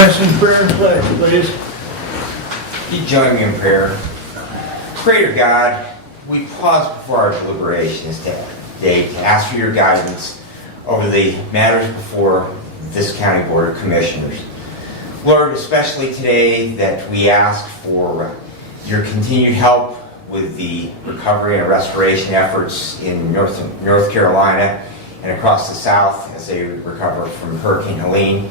Blessing, prayer, and pledge, please. You join me in prayer. Creator God, we pause before our deliberations today to ask for your guidance over the matters before this County Board of Commissioners. Lord, especially today that we ask for your continued help with the recovery and restoration efforts in North Carolina and across the South as they recover from Hurricane Helene.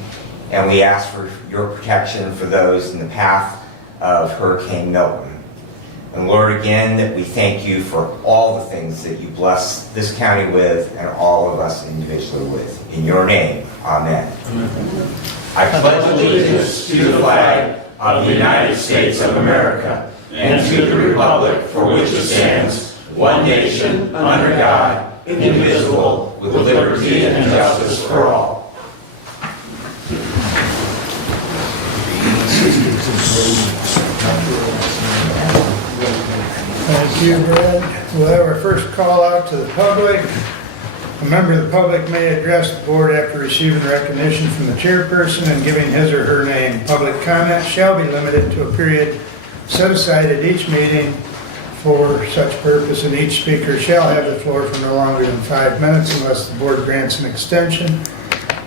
And we ask for your protection for those in the path of Hurricane Milton. And Lord, again, that we thank you for all the things that you bless this county with and all of us individually with. In your name, amen. Amen. I pledge allegiance to the flag of the United States of America and to the republic for which it stands, one nation, under God, indivisible, with liberty and justice for all. Thank you, Brad. We'll have our first call out to the public. A member of the public may address the board after receiving recognition from the chairperson and giving his or her name. Public comment shall be limited to a period set aside at each meeting for such purpose, and each speaker shall have the floor for no longer than 5 minutes unless the board grants an extension.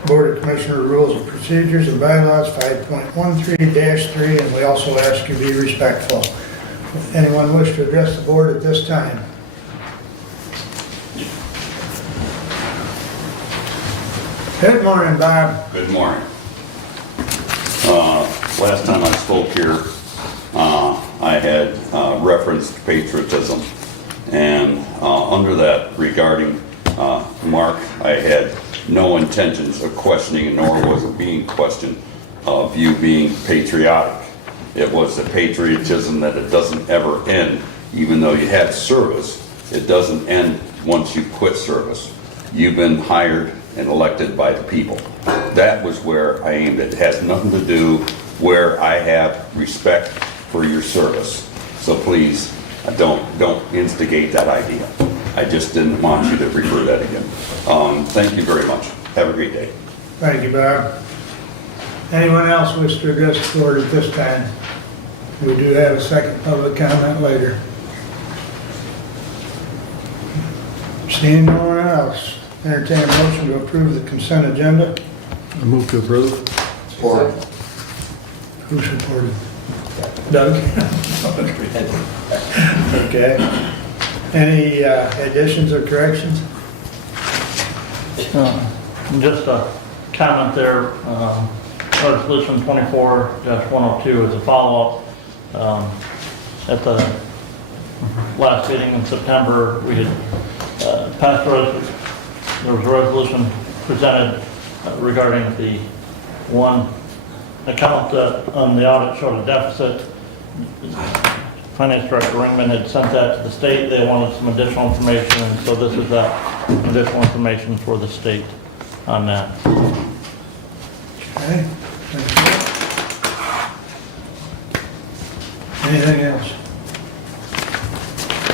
Board of Commissioner Rules of Procedures and Bylaws 5.13-3, and we also ask you to be respectful. Anyone wish to address the board at this time? Good morning, Bob. Good morning. Last time I spoke here, I had referenced patriotism, and under that regarding Mark, I had no intentions of questioning, nor was it being questioned, of you being patriotic. It was the patriotism that it doesn't ever end. Even though you had service, it doesn't end once you quit service. You've been hired and elected by the people. That was where I aimed. It has nothing to do where I have respect for your service. So please, don't instigate that idea. I just didn't want you to refer that again. Thank you very much. Have a great day. Thank you, Bob. Anyone else wish to address the board at this time? We do have a second public comment later. Seeing no one else, entertain a motion to approve the consent agenda. I move to approve. Support. Who supported? Doug? Okay. Any additions or corrections? Just a comment there. Resolution 24-102 is a follow-up. At the last meeting in September, we had passed there was a resolution presented regarding the one account that on the audit showed a deficit. Finance Director Ringman had sent that to the state. They wanted some additional information, and so this is that additional information for the state on that. Okay. Thank you. Anything else?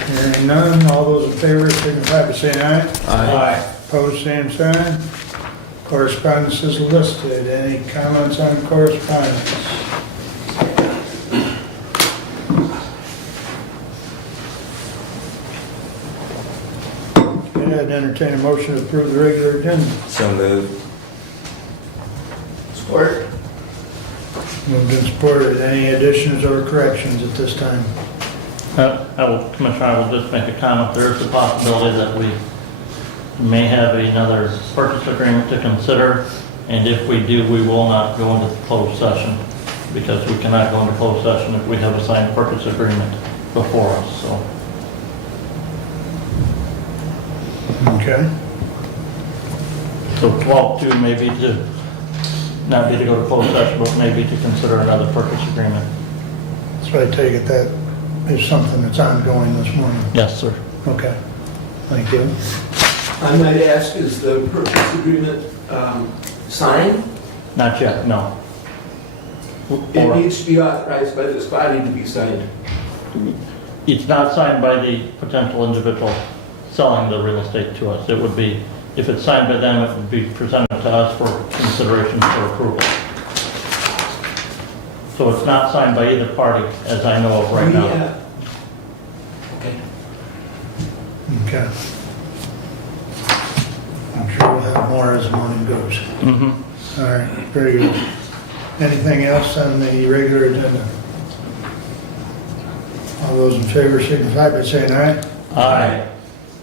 Hearing none, all those in favor signify by saying aye. Aye. Opposed, same sign. Correspondence is listed. Any comments on correspondence? Okay, I'd entertain a motion to approve the regular agenda. So moved. Support. Moved and supported. Any additions or corrections at this time? Commissioner, I will just make a comment. There is a possibility that we may have another purchase agreement to consider, and if we do, we will not go into the closed session, because we cannot go into closed session if we have a signed purchase agreement before us. So. Okay. So 12-2 maybe to not be to go to closed session, but maybe to consider another purchase agreement. So I take it that is something that's ongoing this morning. Yes, sir. Okay. Thank you. I might ask, is the purchase agreement signed? Not yet, no. It needs to be authorized by this body to be signed. It's not signed by the potential individual selling the real estate to us. It would be, if it's signed by them, it would be presented to us for consideration for approval. So it's not signed by either party, as I know of right now. Okay. Okay. I'm sure we'll have more as the morning goes. Mm-hmm. All right, very good. Anything else on the regular agenda? All those in favor signify by saying aye. Aye.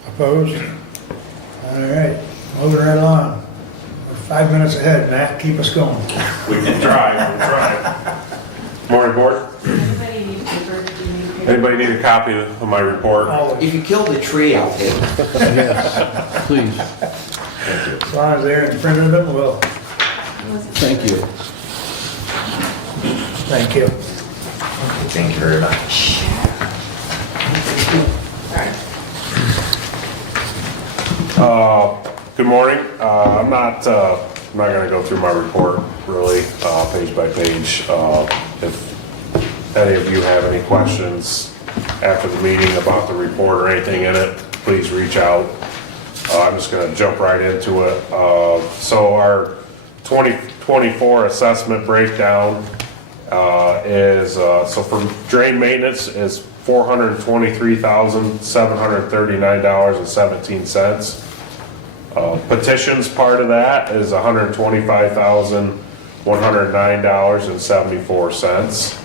Opposed? All right, moving right along. We're 5 minutes ahead, Matt, keep us going. We can try. Morning, board. Anybody need paper? Do you need paper? Anybody need a copy of my report? If you killed the tree, I'll take it. Yes, please. As long as they're in front of them, we'll, Thank you. thank you. Thank you very much. Good morning. I'm not gonna go through my report really, page by page. If any of you have any questions after the meeting about the report or anything in it, please reach out. I'm just gonna jump right into it. So our 2024 assessment breakdown is, so for drain maintenance is $423,739.17. Petitions part of that is $125,109.74.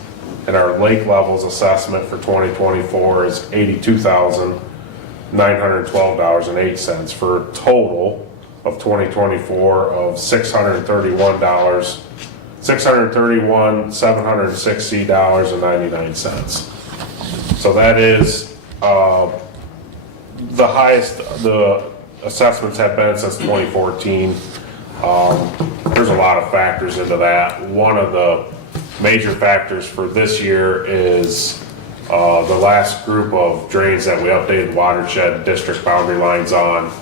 And our lake levels assessment for 2024 is $82,912.08 for a total of 2024 of $631,760.99. So that is the highest the assessments have been since 2014. There's a lot of factors into that. One of the major factors for this year is the last group of drains that we updated watershed district boundary lines on.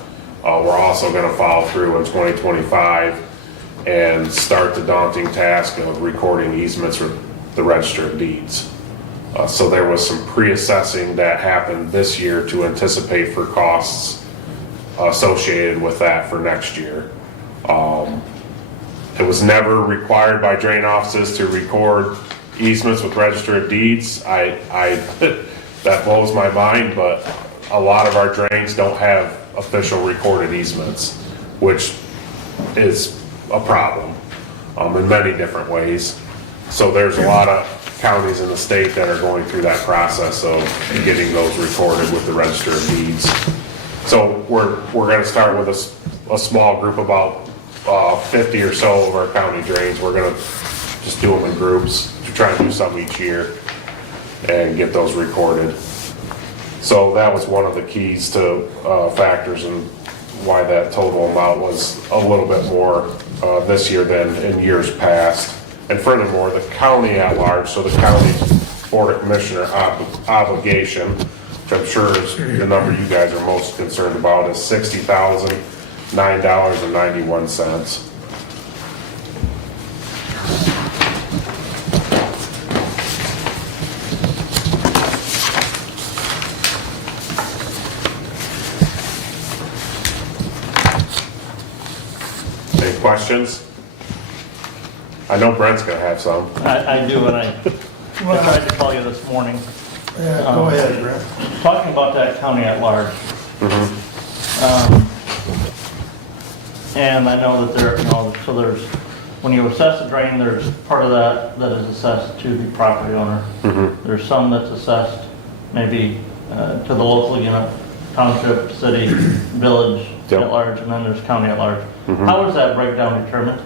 We're also going to follow through in 2025 and start the daunting task of recording easements with the Register of Deeds. So there was some pre-assessing that happened this year to anticipate for costs associated with that for next year. It was never required by drain offices to record easements with Register of Deeds. That blows my mind, but a lot of our drains don't have official recorded easements, which is a problem in many different ways. So there's a lot of counties in the state that are going through that process of getting those recorded with the Register of Deeds. So we're going to start with a small group, about 50 or so of our county drains. We're going to just do them in groups to try and do some each year and get those recorded. So that was one of the keys to factors and why that total amount was a little bit more this year than in years past. And furthermore, the county at large, so the county Board of Commissioner obligation, which I'm sure is the number you guys are most concerned about, is $60,009.91. Any questions? I know Brent's gonna have some. I do, and I tried to call you this morning. Yeah, go ahead, Brent. Talking about that county at large. And I know that there, so there's, when you assess a drain, there's part of that is assessed to the property owner. There's some that's assessed maybe to the local unit, township, city, village Yep. at large, and then there's county at large. How is that breakdown determined?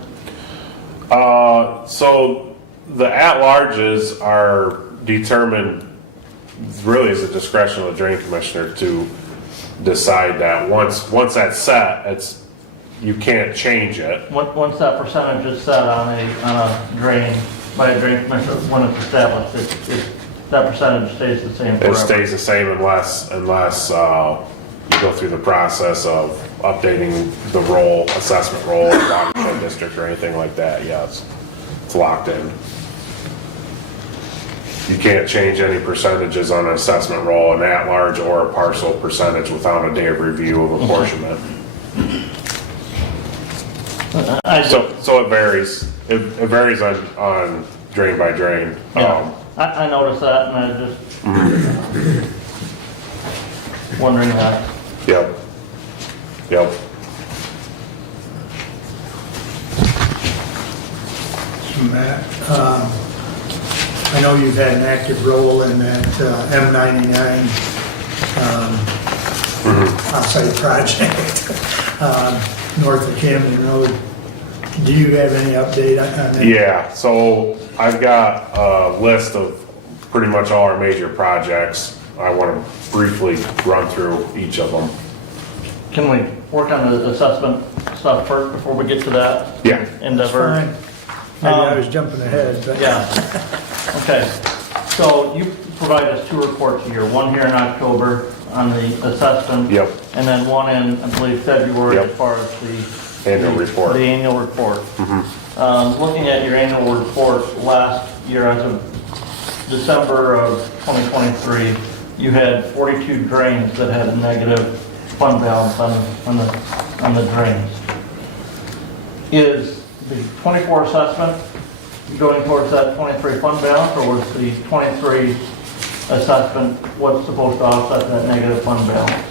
So the at-larges are determined really as a discretion of the drain commissioner to decide that. Once that's set, you can't change it. Once that percentage is set on a drain, by a drain commissioner, when it's established, that percentage stays the same forever? It stays the same unless you go through the process of updating the roll, assessment roll, watershed district or anything like that. Yes, it's locked in. You can't change any percentages on an assessment roll, an at-large or a parcel percentage without a day of review of apportionment. So it varies. It varies on drain by drain. Yeah, I noticed that and I just wondering that. Yep. Yep. So Matt, I know you've had an active role in that M99 offsite project north of Camden Road. Do you have any update on that? Yeah, so I've got a list of pretty much all our major projects. I want to briefly run through each of them. Can we work on the assessment stuff first before we get to that Yeah. endeavor? Fine. Maybe I was jumping ahead, but. Yeah. Okay. So you provide us 2 reports a year, one here in October on the assessment. Yep. And then one in, I believe, February Yep. as far as the Annual report. The annual report. Looking at your annual report last year as of December of 2023, you had 42 drains that had a negative fund balance on the drains. Is the 24 assessment going towards that 23 fund balance, or was the 23 assessment what's supposed to offset that negative fund balance?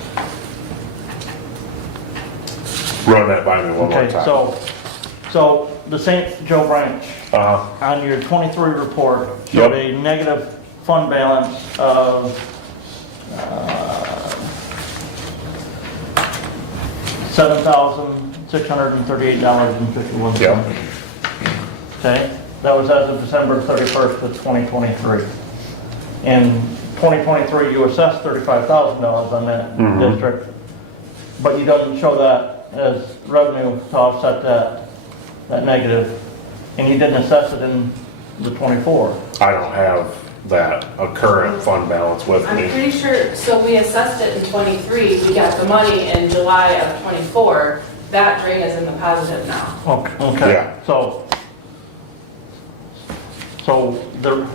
Run that by me one more Okay, time. so the St. Joe branch, Uh-huh. on your 23 report, showed a negative fund balance of $7,638.51. Yep. Okay, that was as of December 31st of 2023. In 2023, you assessed $35,000 on that district, but you doesn't show that as revenue to offset that negative, and you didn't assess it in the 24. I don't have a current fund balance with I'm me. pretty sure, so we assessed it in '23, we got the money in July of '24, that drain is in the positive now. Okay. Yeah. So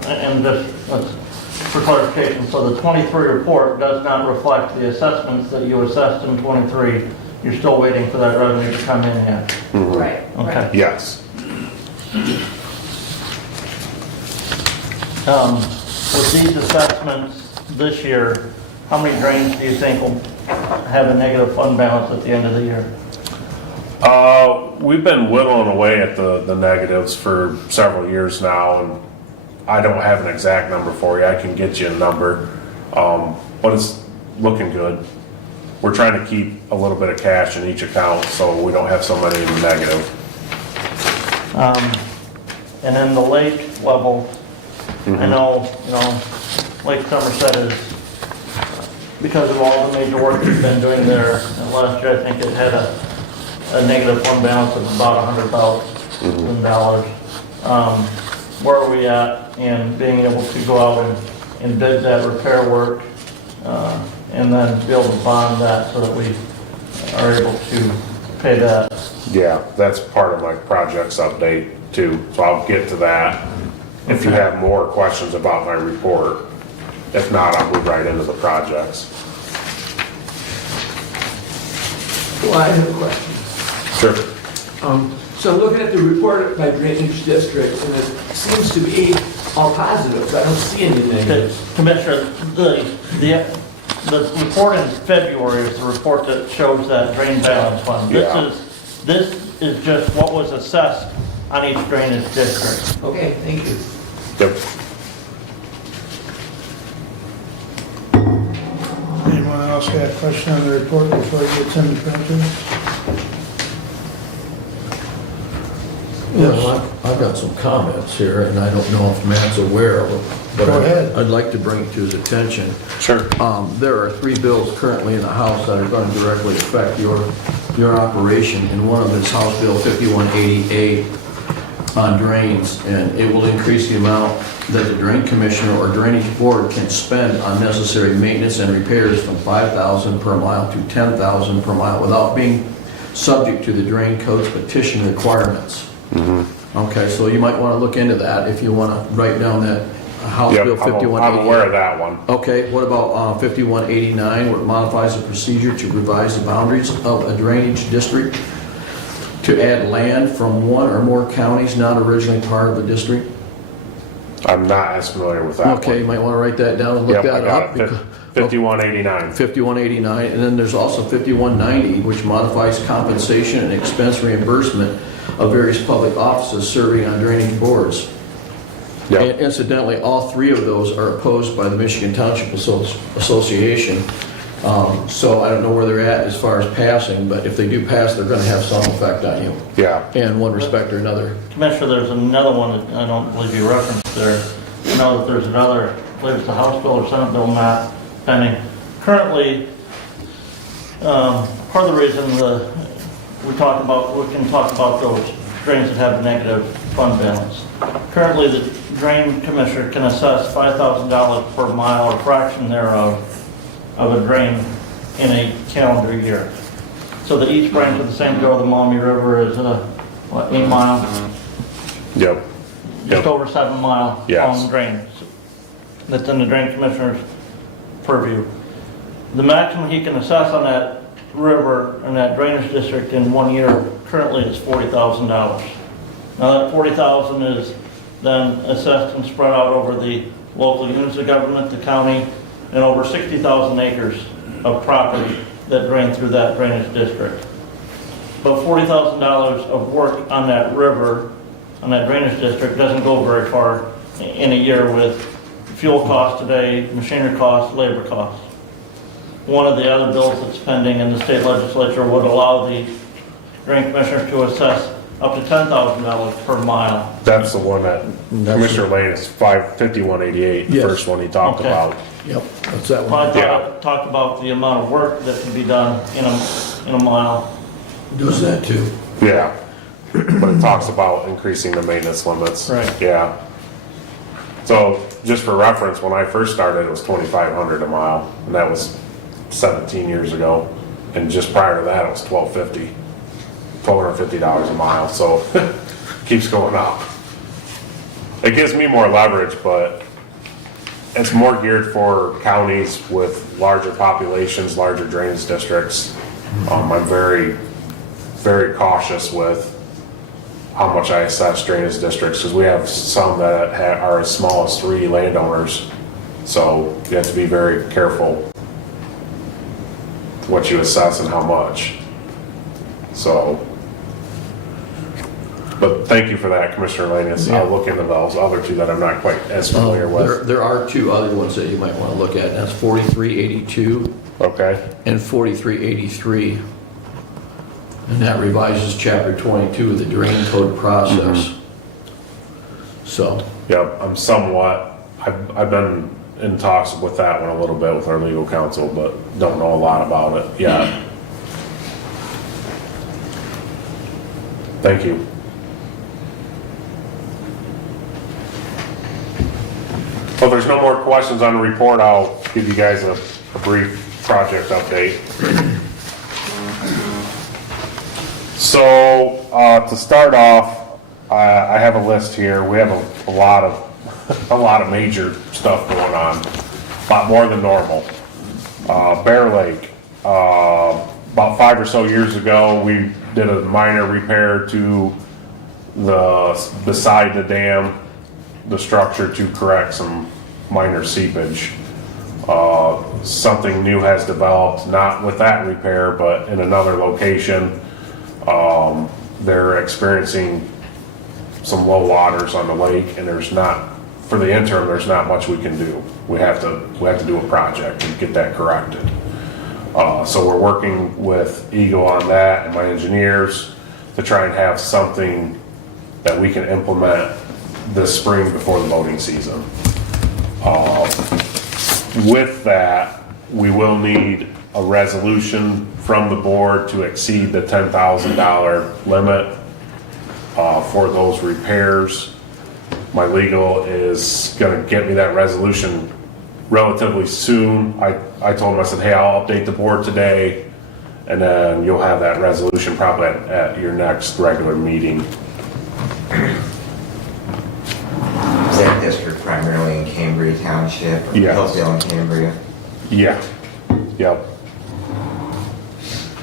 and just for clarification, so the 23 report does not reflect the assessments that you assessed in 23. You're still waiting for that revenue to come in yet. Right, Okay. right. Yes. With these assessments this year, how many drains do you think will have a negative fund balance at the end of the year? We've been whittling away at the negatives for several years now, and I don't have an exact number for you. I can get you a number, but it's looking good. We're trying to keep a little bit of cash in each account so we don't have so many in the negative. And then the lake level, I know, Lake Somerset is, because of all the major work we've been doing there, and last year I think it had a negative fund balance of about $100,000. Where are we at in being able to go out and bid that repair work, and then be able to bond that so that we are able to pay that? Yeah, that's part of my projects update too, so I'll get to that. If you have more questions about my report, if not, I'll move right into the projects. Well, I have a question. Sure. So I'm looking at the report by drainage district, and it seems to be all positives. I don't see any negatives. Commissioner, the report in February is the report that shows that drain balance fund. Yeah. This is just what was assessed on each drainage district. Okay, thank you. Yep. Anyone else got a question on the report before it gets into projects? Well, I've got some comments here, and I don't know if Matt's aware of them, but Go ahead. I'd like to bring it to his attention. Sure. There are 3 bills currently in the House that are going to directly affect your operation, and one of them is House Bill 5188 on drains, and it will increase the amount that the drain commissioner or drainage board can spend on necessary maintenance and repairs from $5,000 per mile to $10,000 per mile without being subject to the drain code's petition requirements. Okay, so you might want to look into that if you want to write down that House Yep, Bill I'm 5188. aware of that one. Okay, what about 5189, where it modifies the procedure to revise the boundaries of a drainage district to add land from one or more counties not originally part of the district? I'm not as familiar with that Okay, you one. might want to write that down and look Yep, I that up. got it. 5189. 5189, and then there's also 5190, which modifies compensation and expense reimbursement of various public offices serving on drainage boards. Yep. And incidentally, all three of those are opposed by the Michigan Township Association. So I don't know where they're at as far as passing, but if they do pass, they're going to have some effect on you Yeah. in one respect or another. Commissioner, there's another one that I don't believe you referenced there. I know that there's another, I believe it's a House bill or Senate bill not pending. Currently, part of the reason we can talk about those drains that have a negative fund balance. Currently, the drain commissioner can assess $5,000 per mile or fraction thereof of a drain in a calendar year. So that each branch of the St. Joe, the Maumee River is, 8 miles? Yep. Just Yep. over 7 mile Yes. long drain. That's in the drain commissioner's purview. The maximum he can assess on that river and that drainage district in 1 year currently is $40,000. Now that 40,000 is then assessed and spread out over the local units of government, the county, and over 60,000 acres of property that drain through that drainage district. But $40,000 of work on that river, on that drainage district, doesn't go very far in a year with fuel costs today, machinery costs, labor costs. One of the other bills that's pending in the state legislature would allow the drain commissioner to assess up to $10,000 per mile. That's the one that Commissioner Lane is 5188, the Yes. first one he talked Okay. about. Yep, that's that I one. talked about the amount of work that can be done in a mile. Does that too. Yeah. But it talks about increasing the maintenance limits. Right. Yeah. So just for reference, when I first started, it was 2,500 a mile, and that was 17 years ago. And just prior to that, it was $1,250 a mile, so keeps going up. It gives me more leverage, but it's more geared for counties with larger populations, larger drainage districts. I'm very, very cautious with how much I assess drainage districts, because we have some that are as small as 3 landowners. So you have to be very careful what you assess and how much. So, but thank you for that, Commissioner Lanus. I'll look into those other two that I'm not quite as familiar with. There are two other ones that you might want to look at, and that's 4382 Okay, and 4383. And that revises chapter 22 of the drain code process. So, yep, I've been in talks with that one a little bit with our legal counsel, but don't know a lot about it yet. Thank you. Well, if there's no more questions on the report, I'll give you guys a brief project update. So, to start off, I have a list here. We have a lot of major stuff going on, a lot more than normal. Bear Lake, about 5 or so years ago, we did a minor repair to beside the dam, the structure, to correct some minor seepage. Something new has developed, not with that repair, but in another location. They're experiencing some low waters on the lake, and for the interim, there's not much we can do. We have to do a project and get that corrected. So we're working with Eagle on that and my engineers to try and have something that we can implement this spring before the boating season. With that, we will need a resolution from the board to exceed the $10,000 limit for those repairs. My legal is gonna get me that resolution relatively soon. I told him, I said, hey, I'll update the board today, and then you'll have that resolution probably at your next regular meeting. Is that district primarily in Cambria Township or Yes. Hillsdale and Cambria? Yeah, yep.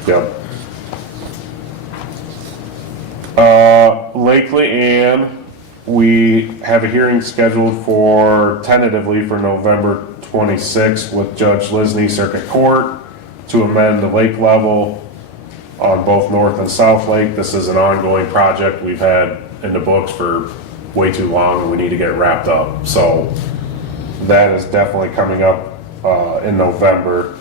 Yep. Lakely Ann, we have a hearing scheduled for, tentatively for November 26th with Judge Lisney Circuit Court to amend the lake level on both North and South Lake. This is an ongoing project we've had in the books for way too long, and we need to get it wrapped up. So that is definitely coming up in November.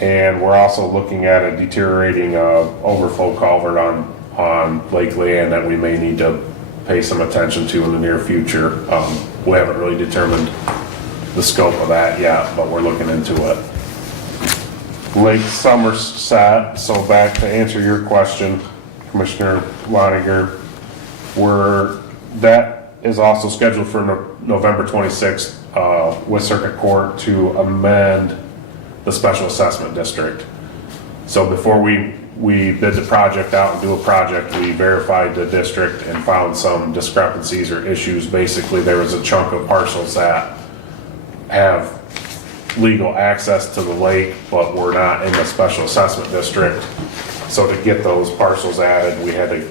And we're also looking at a deteriorating overflow culvert on Lake Leanne that we may need to pay some attention to in the near future. We haven't really determined the scope of that yet, but we're looking into it. Lake Somerset, so back to answer your question, Commissioner Loniger, that is also scheduled for November 26th with Circuit Court to amend the special assessment district. So before we bid the project out and do a project, we verified the district and found some discrepancies or issues. Basically, there was a chunk of parcels that have legal access to the lake, but we're not in the special assessment district. So to get those parcels added, we have to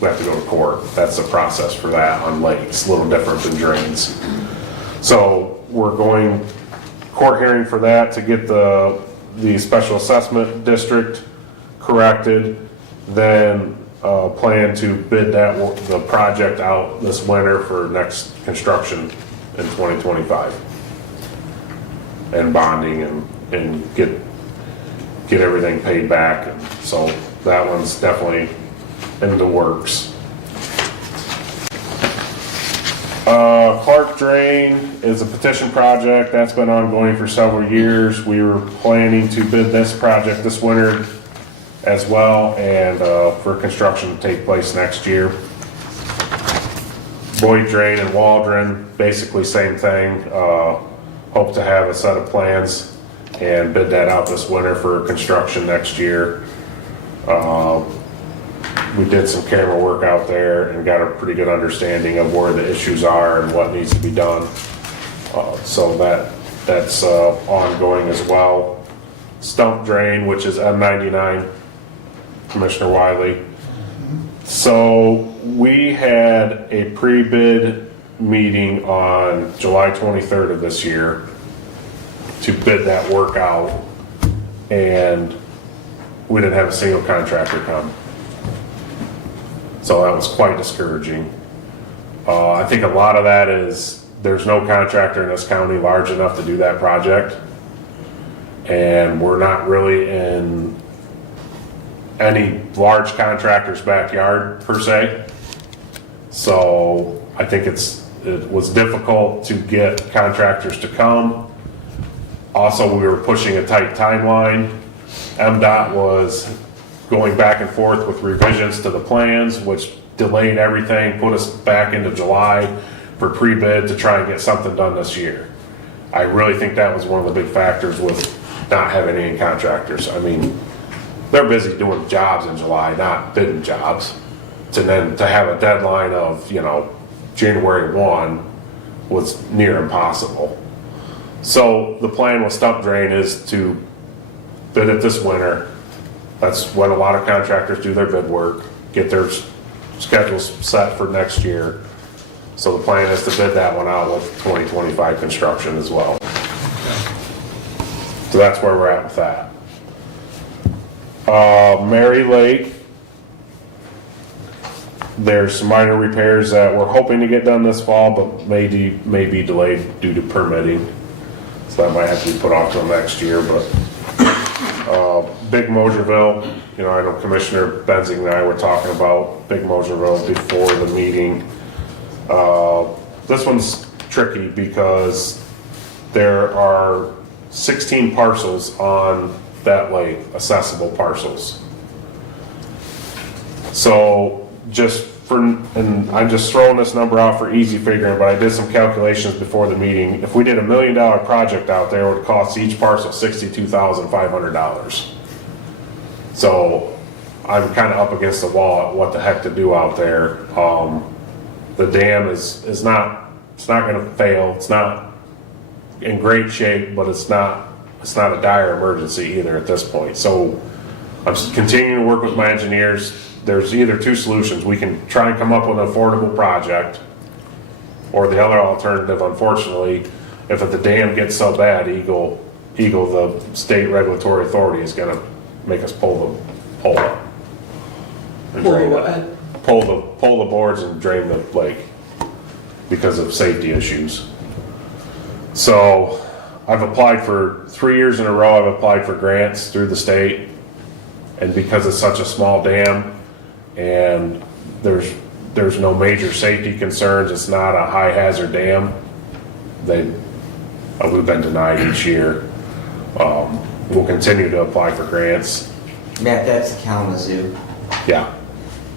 go to court. That's the process for that on lakes, a little different than drains. So we're going court hearing for that to get the special assessment district corrected, then plan to bid the project out this winter for next construction in 2025. And bonding and get everything paid back. And so that one's definitely in the works. Clark Drain is a petition project that's been ongoing for several years. We were planning to bid this project this winter as well, and for construction to take place next year. Boyd Drain and Waldron, basically same thing. Hope to have a set of plans and bid that out this winter for construction next year. We did some camera work out there and got a pretty good understanding of where the issues are and what needs to be done. So that's ongoing as well. Stump Drain, which is M99, Commissioner Wiley. So we had a pre-bid meeting on July 23rd of this year to bid that work out, and we didn't have a single contractor come. So that was quite discouraging. I think a lot of that is there's no contractor in this county large enough to do that project, and we're not really in any large contractor's backyard per se. So I think it was difficult to get contractors to come. Also, we were pushing a tight timeline. MDOT was going back and forth with revisions to the plans, which delayed everything, put us back into July for pre-bid to try and get something done this year. I really think that was one of the big factors with not having any contractors. I mean, they're busy doing jobs in July, not bidding jobs. To have a deadline of, January 1 was near impossible. So the plan with Stump Drain is to bid it this winter. That's when a lot of contractors do their bid work, get their schedules set for next year. So the plan is to bid that one out with 2025 construction as well. So that's where we're at with that. Mary Lake, there's some minor repairs that we're hoping to get done this fall, but may be delayed due to permitting. So that might have to be put off till next year. But Big Moserville, I know Commissioner Benzing and I were talking about Big Moserville before the meeting. This one's tricky because there are 16 parcels on that lake, accessible parcels. So and I'm just throwing this number out for easy figuring, but I did some calculations before the meeting. If we did $1 million project out there, it would cost each parcel $62,500. So I'm kind of up against the wall at what the heck to do out there. The dam is not going to fail. It's not in great shape, but it's not a dire emergency either at this point. So I'm continuing to work with my engineers there's either two solutions. We can try and come up with an affordable project, or the other alternative, unfortunately, if the dam gets so bad, Eagle, the state regulatory authority, is gonna make us pull it. And drain it. Pull the boards and drain the lake because of safety issues. So I've applied for 3 years in a row, I've applied for grants through the state. And because it's such a small dam and there's no major safety concerns, it's not a high hazard dam, we've been denied each year. We'll continue to apply for grants. Matt, that's Kalamazoo. Yeah.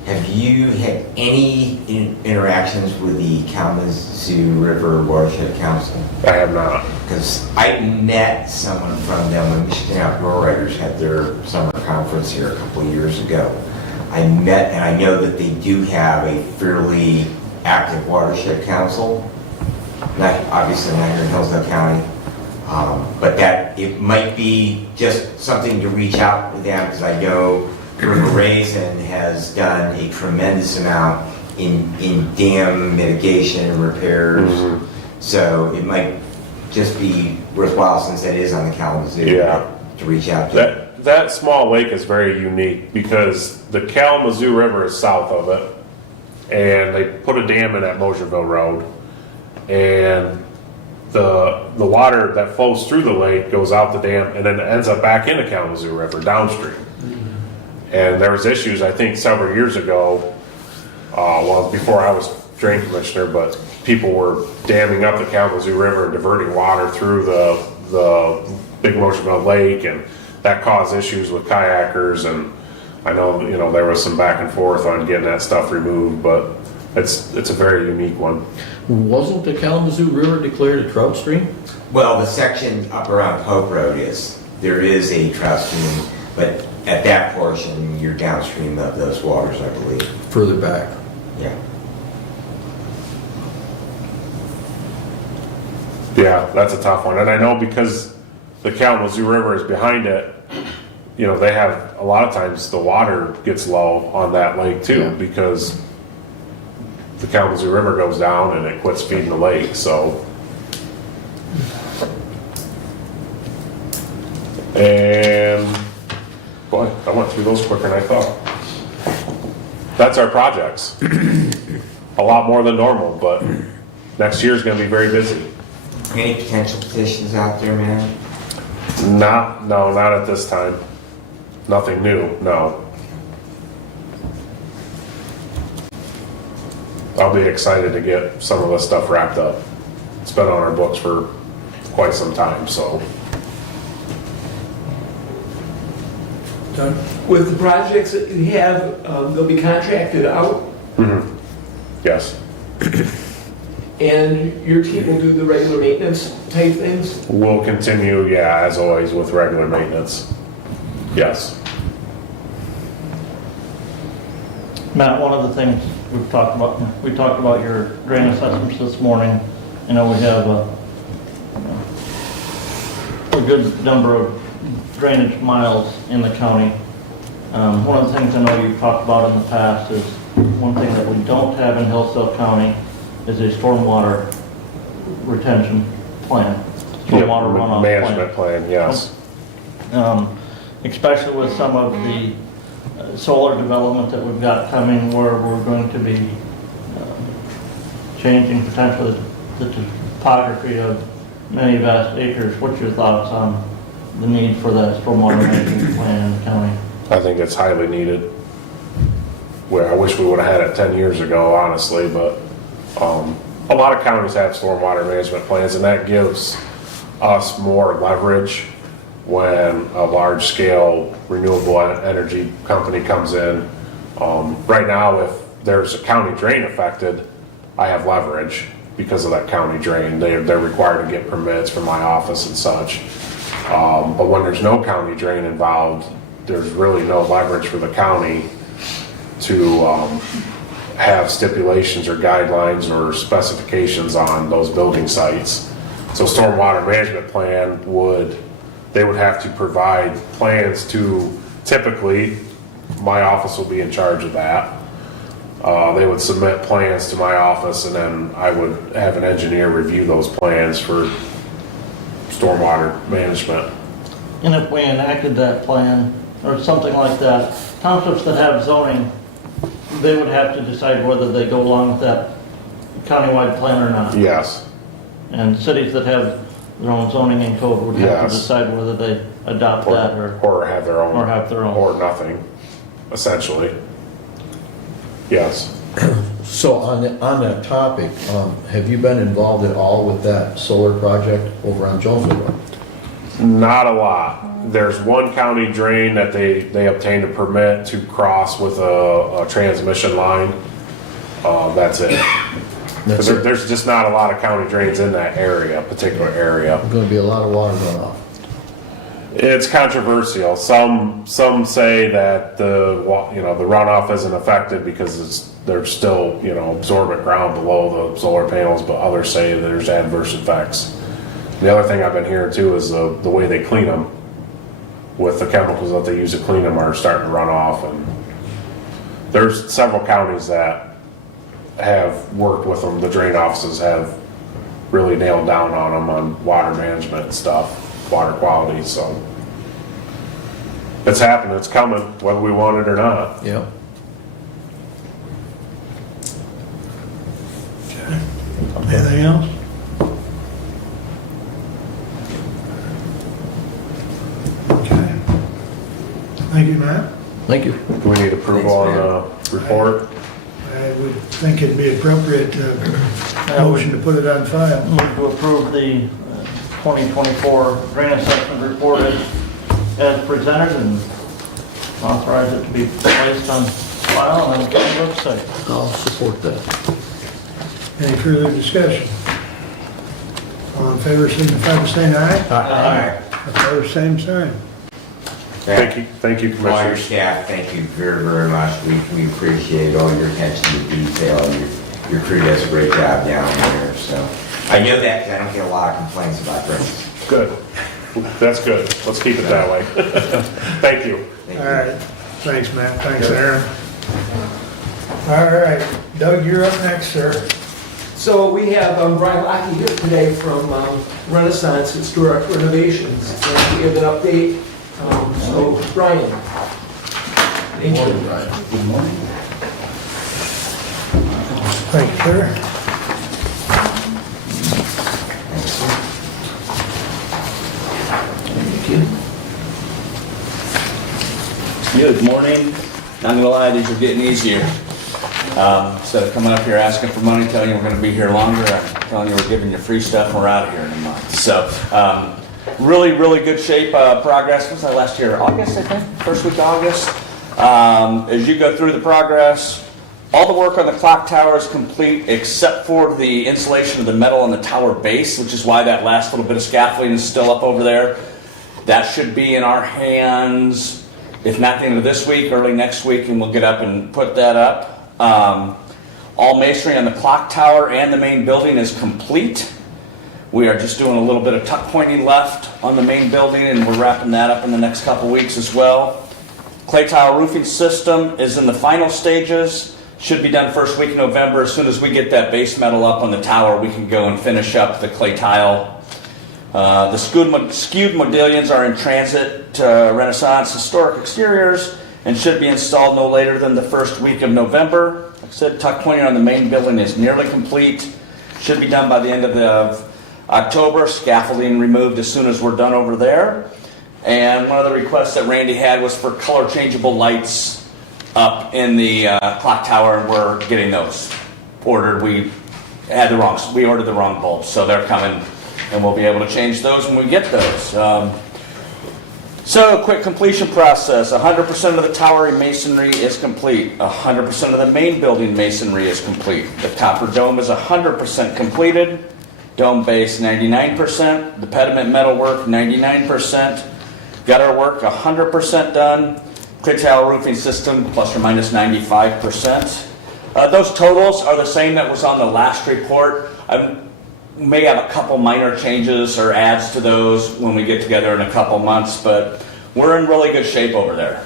Have you had any interactions with the Kalamazoo River Watershed Council? I have not. Because I met someone from them when Michigan Outdoor Writers had their summer conference here a couple of years ago. I met, and I know that they do have a fairly active watershed council. Obviously not here in Hillsdale County, but that it might be just something to reach out to them, because I know River Raisin has done a tremendous amount in dam mitigation and repairs. Mm-hmm. So it might just be worthwhile, since that is on the Kalamazoo, to reach out to. That small lake is very unique because the Kalamazoo River is south of it, and they put a dam in at Mosierville Road, and the water that flows through the lake goes out the dam and then ends up back in the Kalamazoo River downstream. And there was issues, I think, several years ago, well, before I was drain commissioner, but people were damming up the Kalamazoo River and diverting water through the Big Mosierville Lake, and that caused issues with kayakers. And I know, there was some back and forth on getting that stuff removed, but it's a very unique one. Wasn't the Kalamazoo River declared a trout stream? Well, the section up around Pope Road there is a trout stream, but at that portion, you're downstream of those waters, I believe. Further back. Yeah. Yeah, that's a tough one. And I know because the Kalamazoo River is behind it, they have, a lot of times the water gets low on that lake too, because the Kalamazoo River goes down and it quits feeding the lake, so. And, boy, I went through those quicker than I thought. That's our projects. A lot more than normal, but next year's gonna be very busy. Any potential petitions out there, man? No, not at this time. Nothing new, no. I'll be excited to get some of this stuff wrapped up. It's been on our books for quite some time, so. With the projects that you have, they'll be contracted out, Yes, and your team will do the regular maintenance type things? we'll continue, as always, with regular maintenance. Yes. Matt, one of the things we talked about your drain assessments this morning. We have a good number of drainage miles in the county. One of the things I know you've talked about in the past is, one thing that we don't have in Hillsdale County is a stormwater retention plan, stormwater runoff plan. Management plan, yes. Especially with some of the solar development that we've got coming, where we're going to be changing potentially the topography of many vast acres. What's your thoughts on the need for that stormwater management plan in the county? I think it's highly needed. Where I wish we would have had it 10 years ago, honestly, but a lot of counties have stormwater management plans, and that gives us more leverage when a large-scale renewable energy company comes in. Right now, if there's a county drain affected, I have leverage because of that county drain. They're required to get permits from my office and such. But when there's no county drain involved, there's really no leverage for the county to have stipulations or guidelines or specifications on those building sites. So stormwater management plan they would have to provide plans to typically my office will be in charge of that. They would submit plans to my office, and then I would have an engineer review those plans for stormwater management. And if we enacted that plan, or something like that, townships that have zoning, they would have to decide whether they go along with that countywide plan or not. Yes, And cities that have their own zoning and code would have Yes. to decide whether they adopt that or have their own. or have their own. Or nothing, essentially. Yes. So on that topic, have you been involved at all with that solar project over on Jonesville Road? Not a lot. There's one county drain that they obtained a permit to cross with a transmission line. That's it. That's it. There's just not a lot of county drains in that area, particular area. There's gonna be a lot of water runoff. It's controversial. Some say that the runoff isn't affected because there's still absorbent ground below the solar panels, but others say there's adverse effects. The other thing I've been hearing too is the way they clean them, with the chemicals that they use to clean them, are starting to run off. And there's several counties that have worked with them. The drain offices have really nailed down on them on water management and stuff, water quality. So it's happening, it's coming, whether we want it or not. Yeah. Anything else? Okay. Thank you, Matt. Thank you. Do we need approval on the report? I would think it'd be appropriate motion to put it on file. Move to approve the 2024 drain assessment report as presented and authorize it to be placed on file and on the website. I'll support that. Any further discussion? All in favor, signify by saying aye. Aye. Opposed, same sign. Thank you, All your Commissioners. staff, thank you very, very much. We appreciate all your attention to detail. Your crew does a great job down there, so. I know that 'cause I don't get a lot of complaints about drains. Good. That's good. Let's keep it that way. Thank you. Thank All you. right. Thanks, Matt. Thanks, Aaron. All right. Doug, you're up next, sir. So we have Brian Lockey here today from Renaissance Historic Renovations, and to give an update. So Brian. Thank you. Brian. Thank you, sir. Good morning. Not gonna lie, these are getting easier. Instead of coming up here asking for money, telling you we're gonna be here longer, I'm telling you we're giving you free stuff and we're out of here in a month. So, really, really good shape, progress. What was that last year? August, I think? First week of August. As you go through the progress, all the work on the clock tower is complete except for the insulation of the metal on the tower base, which is why that last little bit of scaffolding is still up over there. That should be in our hands, if not the end of this week, early next week, and we'll get up and put that up. All masonry on the clock tower and the main building is complete. We are just doing a little bit of tuck pointing left on the main building, and we're wrapping that up in the next couple weeks as well. Clay tile roofing system is in the final stages. Should be done first week in November. As soon as we get that base metal up on the tower, we can go and finish up the clay tile. The skewed modillions are in transit to Renaissance Historic Exteriors and should be installed no later than the first week of November. Like I said, tuck pointing on the main building is nearly complete. Should be done by the end of October. Scaffolding removed as soon as we're done over there. And one of the requests that Randy had was for color changeable lights up in the clock tower, and we're getting those ordered. We ordered the wrong bulbs, so they're coming, and we'll be able to change those when we get those. So, quick completion process. 100% of the tower masonry is complete. 100% of the main building masonry is complete. The copper dome is 100% completed. Dome base 99%. The pediment metal work 99%. Gutter work 100% done. Clay tile roofing system plus or minus 95%. Those totals are the same that was on the last report. I may have a couple minor changes or adds to those when we get together in a couple months, but we're in really good shape over there.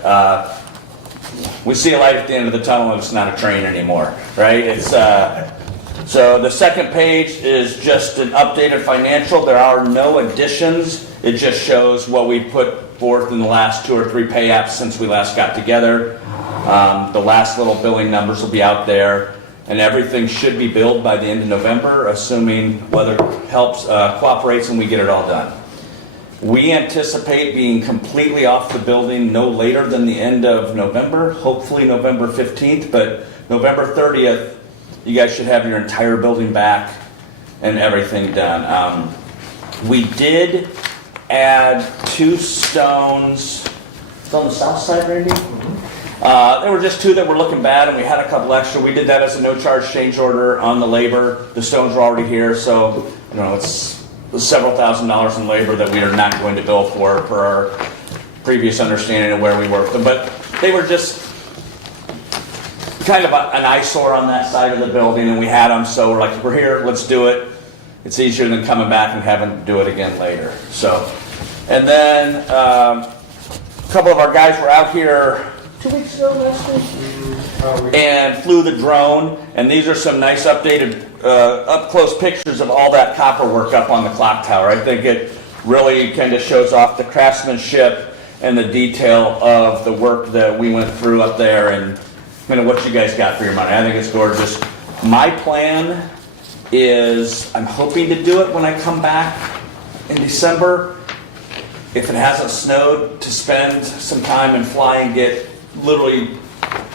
we see a light at the end of the tunnel and it's not a train anymore, right? It's, so the second page is just an updated financial. There are no additions. It just shows what we put forth in the last 2 or 3 pay apps since we last got together. The last little billing numbers will be out there, and everything should be billed by the end of November, assuming weather helps, cooperates, and we get it all done. We anticipate being completely off the building no later than the end of November, hopefully November 15th, but November 30th, you guys should have your entire building back and everything done. We did add 2 stones. It's on the south side, Randy? There were just 2 that were looking bad, and we had a couple extra. We did that as a no-charge change order on the labor. The stones were already here, so it's several $1,000s in labor that we are not going to bill for our previous understanding of where we were with them. But they were just kind of an eyesore on that side of the building, and we had them, so we're like, we're here, let's do it. It's easier than coming back and having to do it again later. So, and then a couple of our guys were out here 2 weeks ago, last week, and flew the drone. And these are some nice updated, up-close pictures of all that copper work up on the clock tower. I think it really kind of shows off the craftsmanship and the detail of the work that we went through up there, and what you guys got for your money. I think it's gorgeous. My plan is I'm hoping to do it when I come back in December. If it hasn't snowed, to spend some time and fly and get literally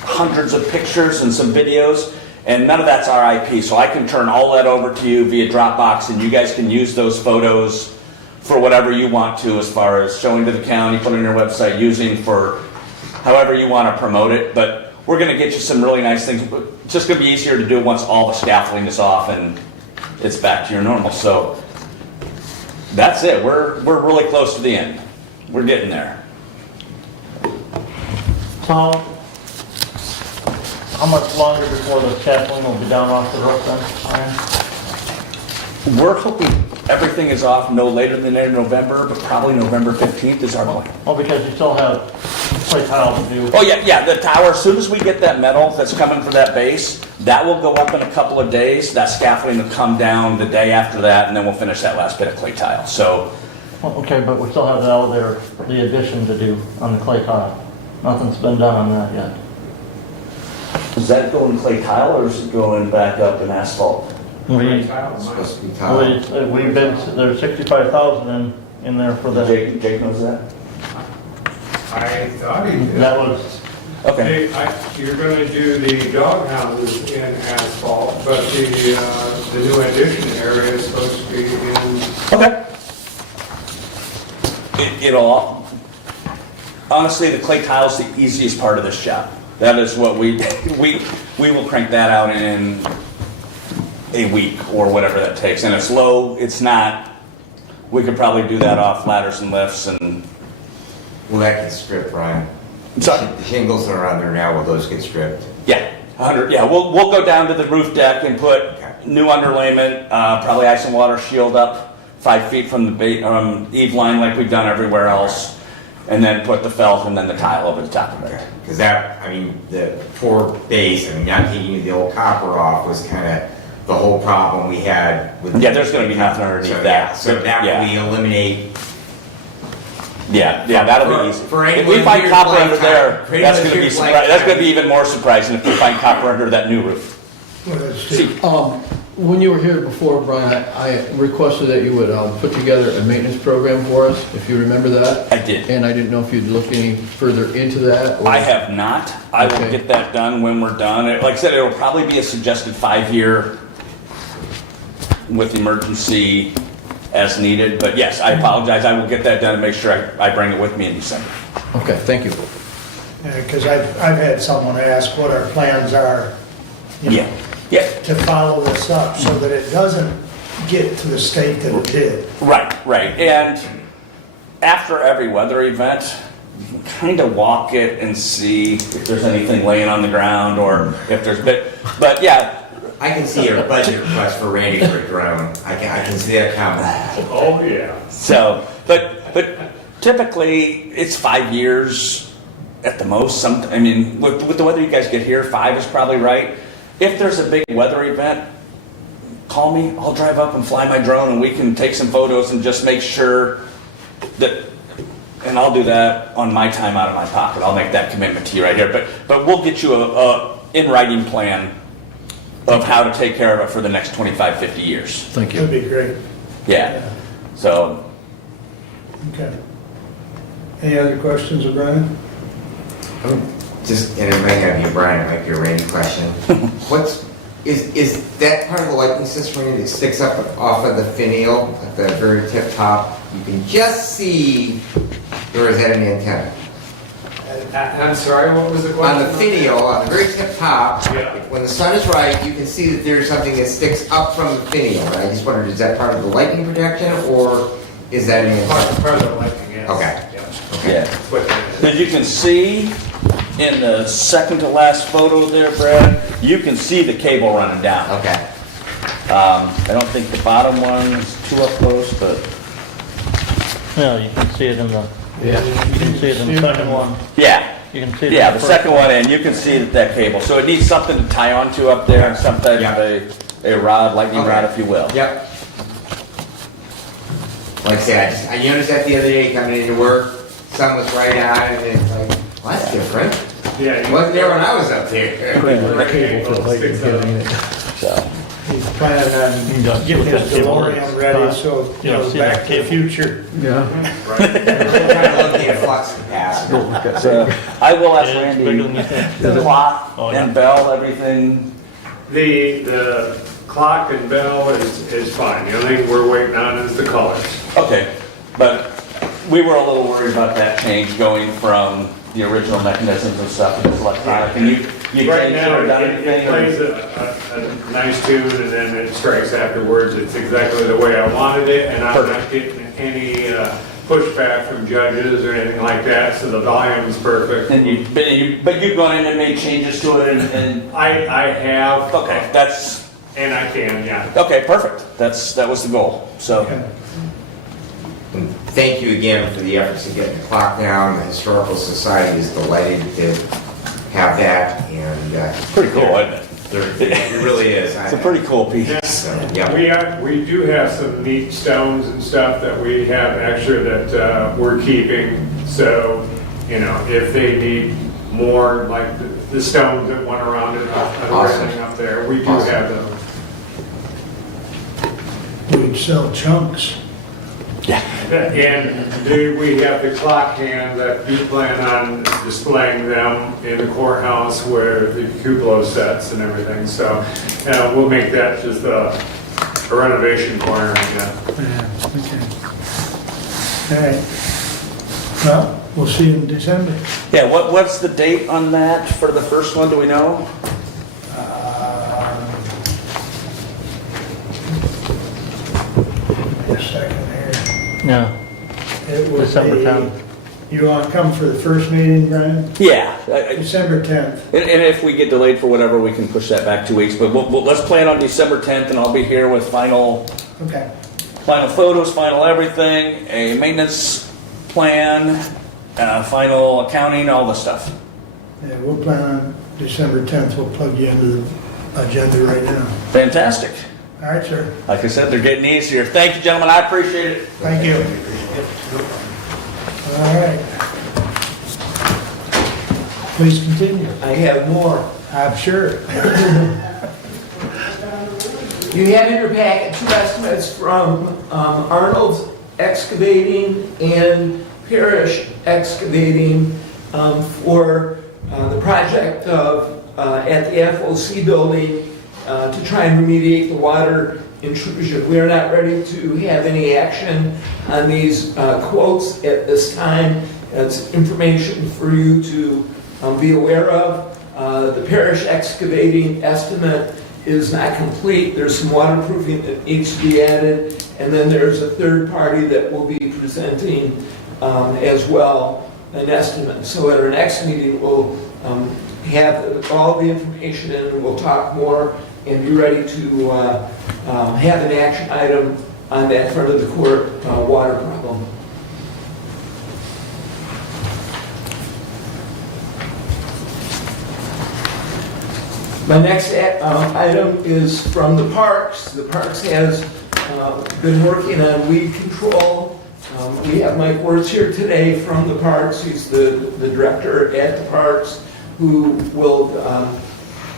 hundreds of pictures and some videos, and none of that's our IP, so I can turn all that over to you via Dropbox, and you guys can use those photos for whatever you want to, as far as showing to the county, putting on your website, using for however you want to promote it. But we're going to get you some really nice things. It's just going to be easier to do once all the scaffolding is off and it's back to your normal. So that's it. We're really close to the end. We're getting there. So, how much longer before the scaffolding will be down off the roof then, Ryan? We're hoping everything is off no later than the end of November, but probably November 15th is our plan. Oh, because you still have plate tile to do. Oh, yeah, the tower, as soon as we get that metal that's coming for that base, that will go up in a couple of days. That scaffolding will come down the day after that, and then we'll finish that last bit of clay tile. So, Okay, but we still have the elevator, the addition to do on the clay tile. Nothing's been done on that yet. is that going clay tile, or is it going back up in asphalt? We've been, there's 65,000 in there for that. Jake knows that? I thought he did. That was, Okay. You're gonna do the dog houses in asphalt, but the new addition area is supposed to be in. Okay. It'll, honestly, the clay tile is the easiest part of this job. That is what we will crank that out in a week or whatever that takes. And it's low, it's not, we could probably do that off ladders and lifts and. Will that get stripped, Ryan? Sorry? The shingles that are under now, will those get stripped? Yeah, 100, yeah, we'll go down to the roof deck and put new underlayment, probably ice and water shield up 5 feet from the eave line like we've done everywhere else, and then put the felt and then the tile over the top of it. Because that, I mean, the poor base, I mean, not taking the old copper off was kind of the whole problem we had with. Yeah, there's gonna be nothing underneath So, that. yeah, so that Yeah. we eliminate. Yeah, that'll be easy. For If anyone we find here's copper like under time, there, pretty that's much gonna be here's like that's gonna time. be even more surprising if we find copper under that new roof. Well, that's Steve. When you were here before, Brian, I requested that you would put together a maintenance program for us, if you remember that. I did. And I didn't know if you'd looked any further into that. Or... I have not. I will Okay. get that done when we're done. Like I said, it'll probably be a suggested 5-year with emergency as needed. But yes, I apologize. I will get that done and make sure I bring it with me in December. Okay, thank you. Because I've had someone ask what our plans are, you know, Yeah. to follow this up so that it doesn't get to the state that it did. Right. And after every weather event, you can kind of walk it and see if there's anything laying on the ground or if there's but yeah. I can see your budget request for Randy for a drone. I can see that coming. Oh, yeah. So, but typically it's 5 years, at the most. I mean, with the weather you guys get here, 5 is probably right. If there's a big weather event, call me, I'll drive up and fly my drone and we can take some photos and just make sure that, and I'll do that on my time out of my pocket. I'll make that commitment to you right here. But we'll get you a in writing plan of how to take care of it for the next 25, 50 years. Thank you. That'd be great. Yeah. So, Okay. Any other questions of Brian? Just, and it might not be a Brian, it might be a Randy question. Is that part of the lighting system that sticks up off of the finial at the very tip top? You can just see, or is that an antenna? I'm sorry, what was the On question? the finial, on the very tip top, Yeah. when the sun is right, you can see that there's something that sticks up from the finial. And I just wondered, is that part of the lightning protection, or is that an antenna? Part of the lighting, yes. Okay. Yeah. yeah. That's what that is. As you can see in the second to last photo there, Brad, you can see the cable running down. Okay. I don't think the bottom one is too up close, but Yeah, you can see it in the, Yeah. you can see it in the second one. yeah. You can see it in Yeah, the first second one in, you can see that cable. So it needs something to tie onto up there, and some type of a rod, lightning rod, if you will. Yep. Like I said, I noticed that the other day coming into work, sun was right on, and it's like, well, that's different. Yeah. It wasn't there when I was up there. So, He's planning on getting his DeLorean ready, so, you know, see back that to the future. Yeah. We're trying to locate a flux capacitor. so I will ask Yeah, it's bigger than Randy, you think. the clock Oh, yeah. and bell, everything. The clock and bell is fine. The only thing we're waiting on is the colors. Okay, but we were a little worried about that change going from the original mechanisms and stuff to this electronic. And you Right changed it now, or done it anything? plays or- a nice tune and then it strikes afterwards. It's exactly the way I wanted it, and I'm not getting any pushback from judges or anything like that, so the volume's perfect. And but you've gone in and made changes to it and I have. okay, that's, And I can, yeah. okay, perfect. That was the goal, so. Thank you again for the efforts to get the clock down. The Historical Society is delighted to have that, and Pretty cool, isn't it? it really is. It's a pretty cool piece. So, yeah. We do have some neat stones and stuff that we have extra that we're keeping. So, you know, if they need more, like the stones that went around it, Awesome. everything up there, we do Awesome. have those. We'd sell chunks. And we have the clock hand that you plan on displaying them in the courthouse where the cupola sets and everything. So we'll make that just a renovation corner, yeah. Yeah, okay. All right. Well, we'll see you in December. Yeah, what's the date on that for the first one, do we know? A second here. Yeah, It would December be- 10th. You want to come for the first meeting, Brian? Yeah, December 10th. and if we get delayed for whatever, we can push that back 2 weeks, but let's plan on December 10th, and I'll be here with final Okay. photos, final everything, a maintenance plan, final accounting, all the stuff. Yeah, we'll plan on December 10th. We'll plug you into the agenda right now. Fantastic. All right, sir. Like I said, they're getting easier. Thank you, gentlemen, I appreciate it. Thank you. All right. Please continue. I have more. I'm sure. You have in your packet 2 estimates from Arnold's Excavating and Parrish Excavating for the project of, at the FOC building to try and remediate the water intrusion. We are not ready to have any action on these quotes at this time. It's information for you to be aware of. The Parrish Excavating estimate is not complete. There's some waterproofing that needs to be added, and then there's a third party that will be presenting as well an estimate. So at our next meeting, we'll have all the information in, and we'll talk more and be ready to have an action item on that front of the court water problem. My next item is from the Parks. The Parks has been working on weed control. We have Mike Wertz here today from the Parks. He's the director at the Parks, who will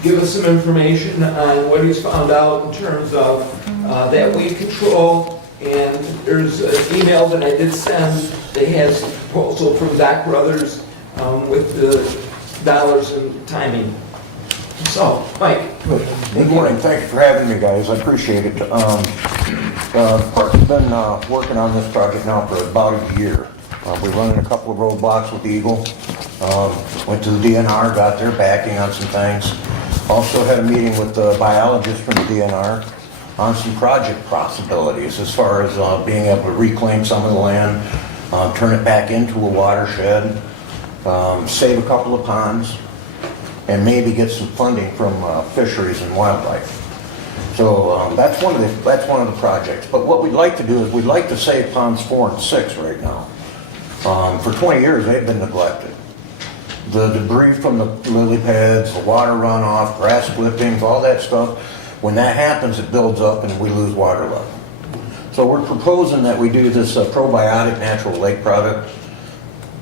give us some information on what he's found out in terms of that weed control. And there's an email that I did send that has a proposal from Doc Brothers with the dollars and timing. So, Mike. Good morning. Thank you for having me, guys. I appreciate it. Park's been working on this project now for about a year. We're running a couple of roadblocks with Eagle. Went to the DNR, got their backing on some things. Also had a meeting with the biologist from the DNR on some project possibilities as far as being able to reclaim some of the land, turn it back into a watershed, save a couple of ponds, and maybe get some funding from fisheries and wildlife. So that's one of the projects. But what we'd like to do is we'd like to save ponds 4 and 6 right now. For 20 years they've been neglected. The debris from the lily pads, the water runoff, grass clippings, all that stuff, when that happens it builds up and we lose water level. So we're proposing that we do this probiotic natural lake product,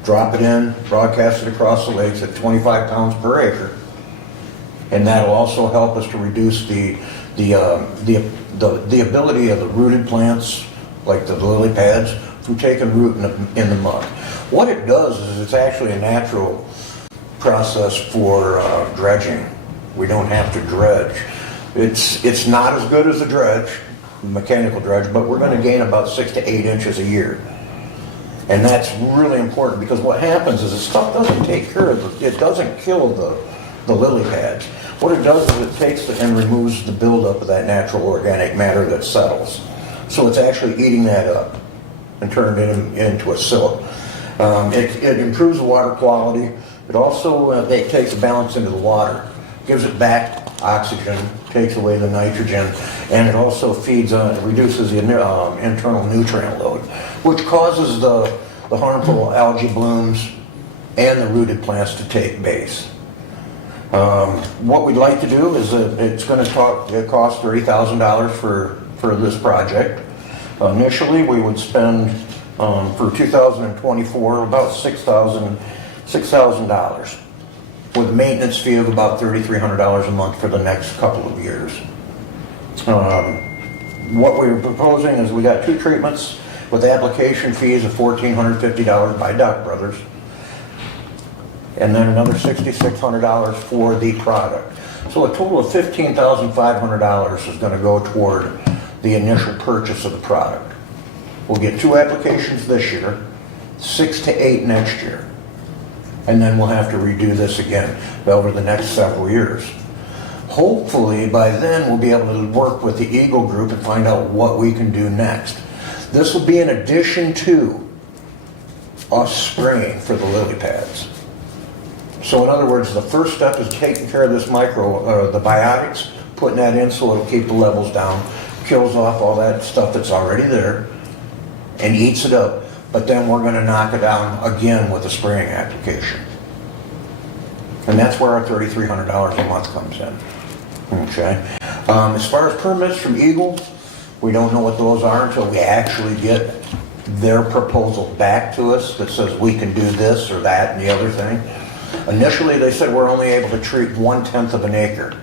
drop it in, broadcast it across the lakes at 25 pounds per acre. And that'll also help us to reduce the ability of the rooted plants, like the lily pads, from taking root in the mud. What it does is it's actually a natural process for dredging. We don't have to dredge. It's not as good as a dredge, mechanical dredge, but we're going to gain about 6 to 8 inches a year. And that's really important because what happens is the stuff doesn't take care of it doesn't kill the lily pads. What it does is it takes and removes the buildup of that natural organic matter that settles. So it's actually eating that up and turning it into a silt. It improves the water quality. It also it takes the balance into the water, gives it back oxygen, takes away the nitrogen, and it also feeds reduces the internal nutrient load, which causes the harmful algae blooms and the rooted plants to take base. What we'd like to do is it's going to cost $30,000 for this project. Initially, we would spend for 2024 about $6,000 with a maintenance fee of about $3,300 a month for the next couple of years. What we're proposing is we got 2 treatments with application fees of $1,450 by Doc Brothers, and then another $6,600 for the product. So a total of $15,500 is going to go toward the initial purchase of the product. We'll get 2 applications this year, 6 to 8 next year, and then we'll have to redo this again over the next several years. Hopefully by then we'll be able to work with the Eagle Group and find out what we can do next. This will be in addition to us spraying for the lily pads. So in other words, the first step is taking care of this the biotics, putting that in so it'll keep the levels down, kills off all that stuff that's already there, and eats it up. But then we're going to knock it down again with a spraying application. And that's where our $3,300 a month comes in. Okay. As far as permits from Eagle, we don't know what those are until we actually get their proposal back to us that says we can do this or that and the other thing. Initially, they said we're only able to treat 1/10 of an acre.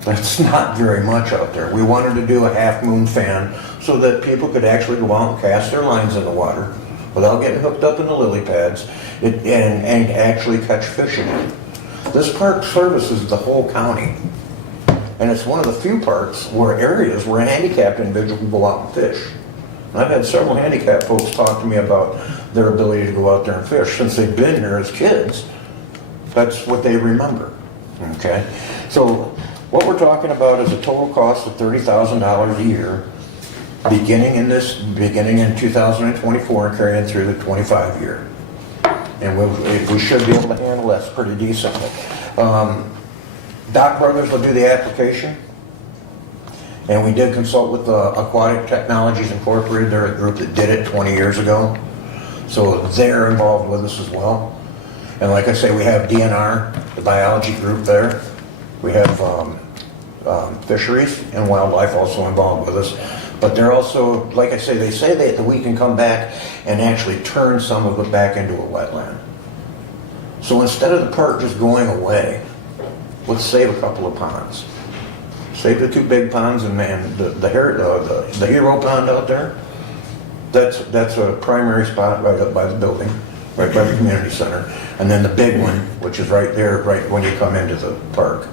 That's not very much out there. We wanted to do a half moon fan so that people could actually go out and cast their lines in the water without getting hooked up in the lily pads and actually catch fish in it. This park services the whole county. And it's one of the few parks areas where a handicapped individual can go out and fish. And I've had several handicapped folks talk to me about their ability to go out there and fish. Since they've been here as kids, that's what they remember. Okay? So what we're talking about is a total cost of $30,000 a year, beginning in 2024 and carrying through the 25 year. And we should be able to handle that pretty decently. Doc Brothers will do the application, and we did consult with Aquatic Technologies Incorporated. They're a group that did it 20 years ago, so they're involved with us as well. And like I say, we have DNR, the biology group there, We have fisheries and wildlife also involved with us. But they're also, like I say, they say that we can come back and actually turn some of it back into a wetland. So instead of the park just going away, let's save a couple of ponds. Save the 2 big ponds and the hero pond out there. That's a primary spot right up by the building, right by the community center. And then the big one, which is right there, right when you come into the park.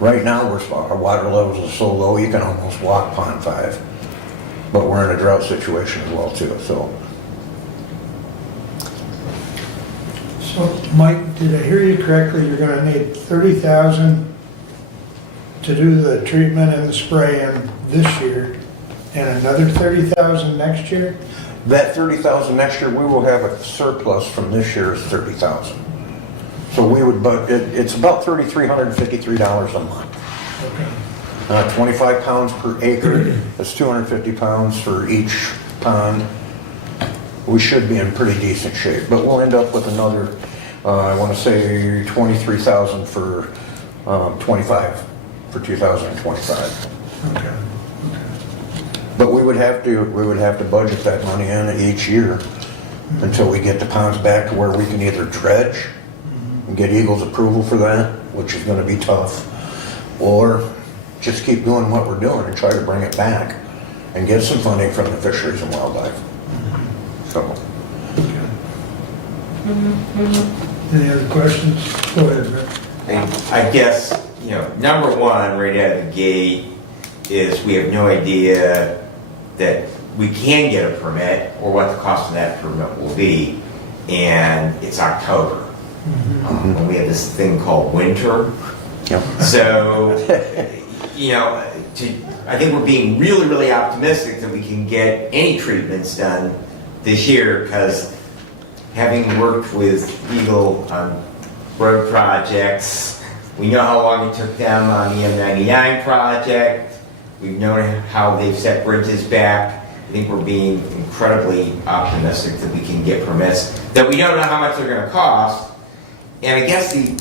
Right now, our water levels are so low, you can almost walk Pond 5. But we're in a drought situation as well too, so. So, Mike, did I hear you correctly? You're gonna need 30,000 to do the treatment and the spraying this year, and another 30,000 next year? That 30,000 next year, we will have a surplus from this year's 30,000. So we would, but it's about $3,353 a month. Okay. 25 pounds per acre, that's 250 pounds for each pond. We should be in pretty decent shape, but we'll end up with another, I want to say 23,000 for 2025. Okay. But we would have to budget that money in each year until we get the ponds back to where we can either dredge and get Eagle's approval for that, which is going to be tough, or just keep doing what we're doing and try to bring it back and get some funding from the fisheries and wildlife. So. Any other questions? Go ahead, Rick. And I guess, number one, right out of the gate, is we have no idea that we can get a permit or what the cost of that permit will be. And it's October. And we have this thing called winter. Yep. So, I think we're being really, really optimistic that we can get any treatments done this year, because having worked with Eagle on road projects, we know how long it took them on the M99 project. We've known how they've set bridges back. I think we're being incredibly optimistic that we can get permits, that we don't know how much they're going to cost. And I guess the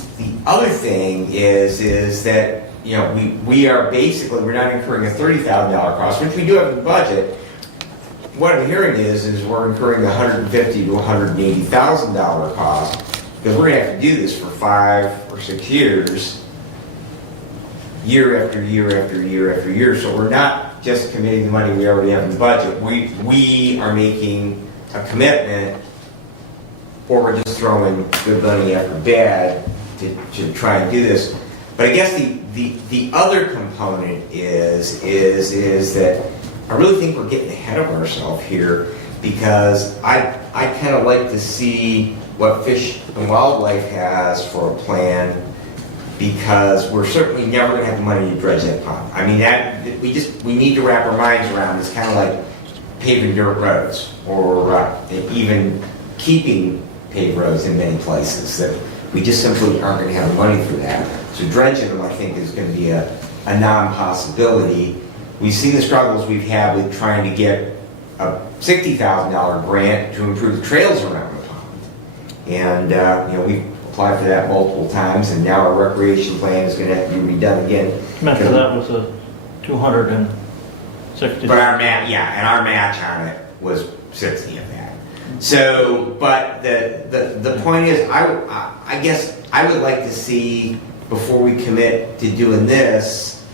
other thing is that, we are basically, we're not incurring a $30,000 cost, which we do have in the budget. What I'm hearing is we're incurring a $150,000 to $180,000 cost, because we're going to have to do this for 5 or 6 years, year after year after year after year. So we're not just committing the money we already have in the budget. We are making a commitment, or we're just throwing good money after bad to try and do this. But I guess the other component is that I really think we're getting ahead of ourselves here, because I kind of like to see what Fish and Wildlife has for a plan, because we're certainly never going to have the money to dredge that pond. I mean, we need to wrap our minds around. It's kind of like paving dirt roads, or even keeping paved roads in many places, that we just simply aren't going to have the money for that. So dredging them, I think, is going to be a non-possibility. We've seen the struggles we've had with trying to get a $60,000 grant to improve the trails around the pond. And, we've applied for that multiple times, and now our recreation plan is going to have to be redone again. After that was a 260. But our match on it was 60 of that. So, but the point is, I guess I would like to see, before we commit to doing this,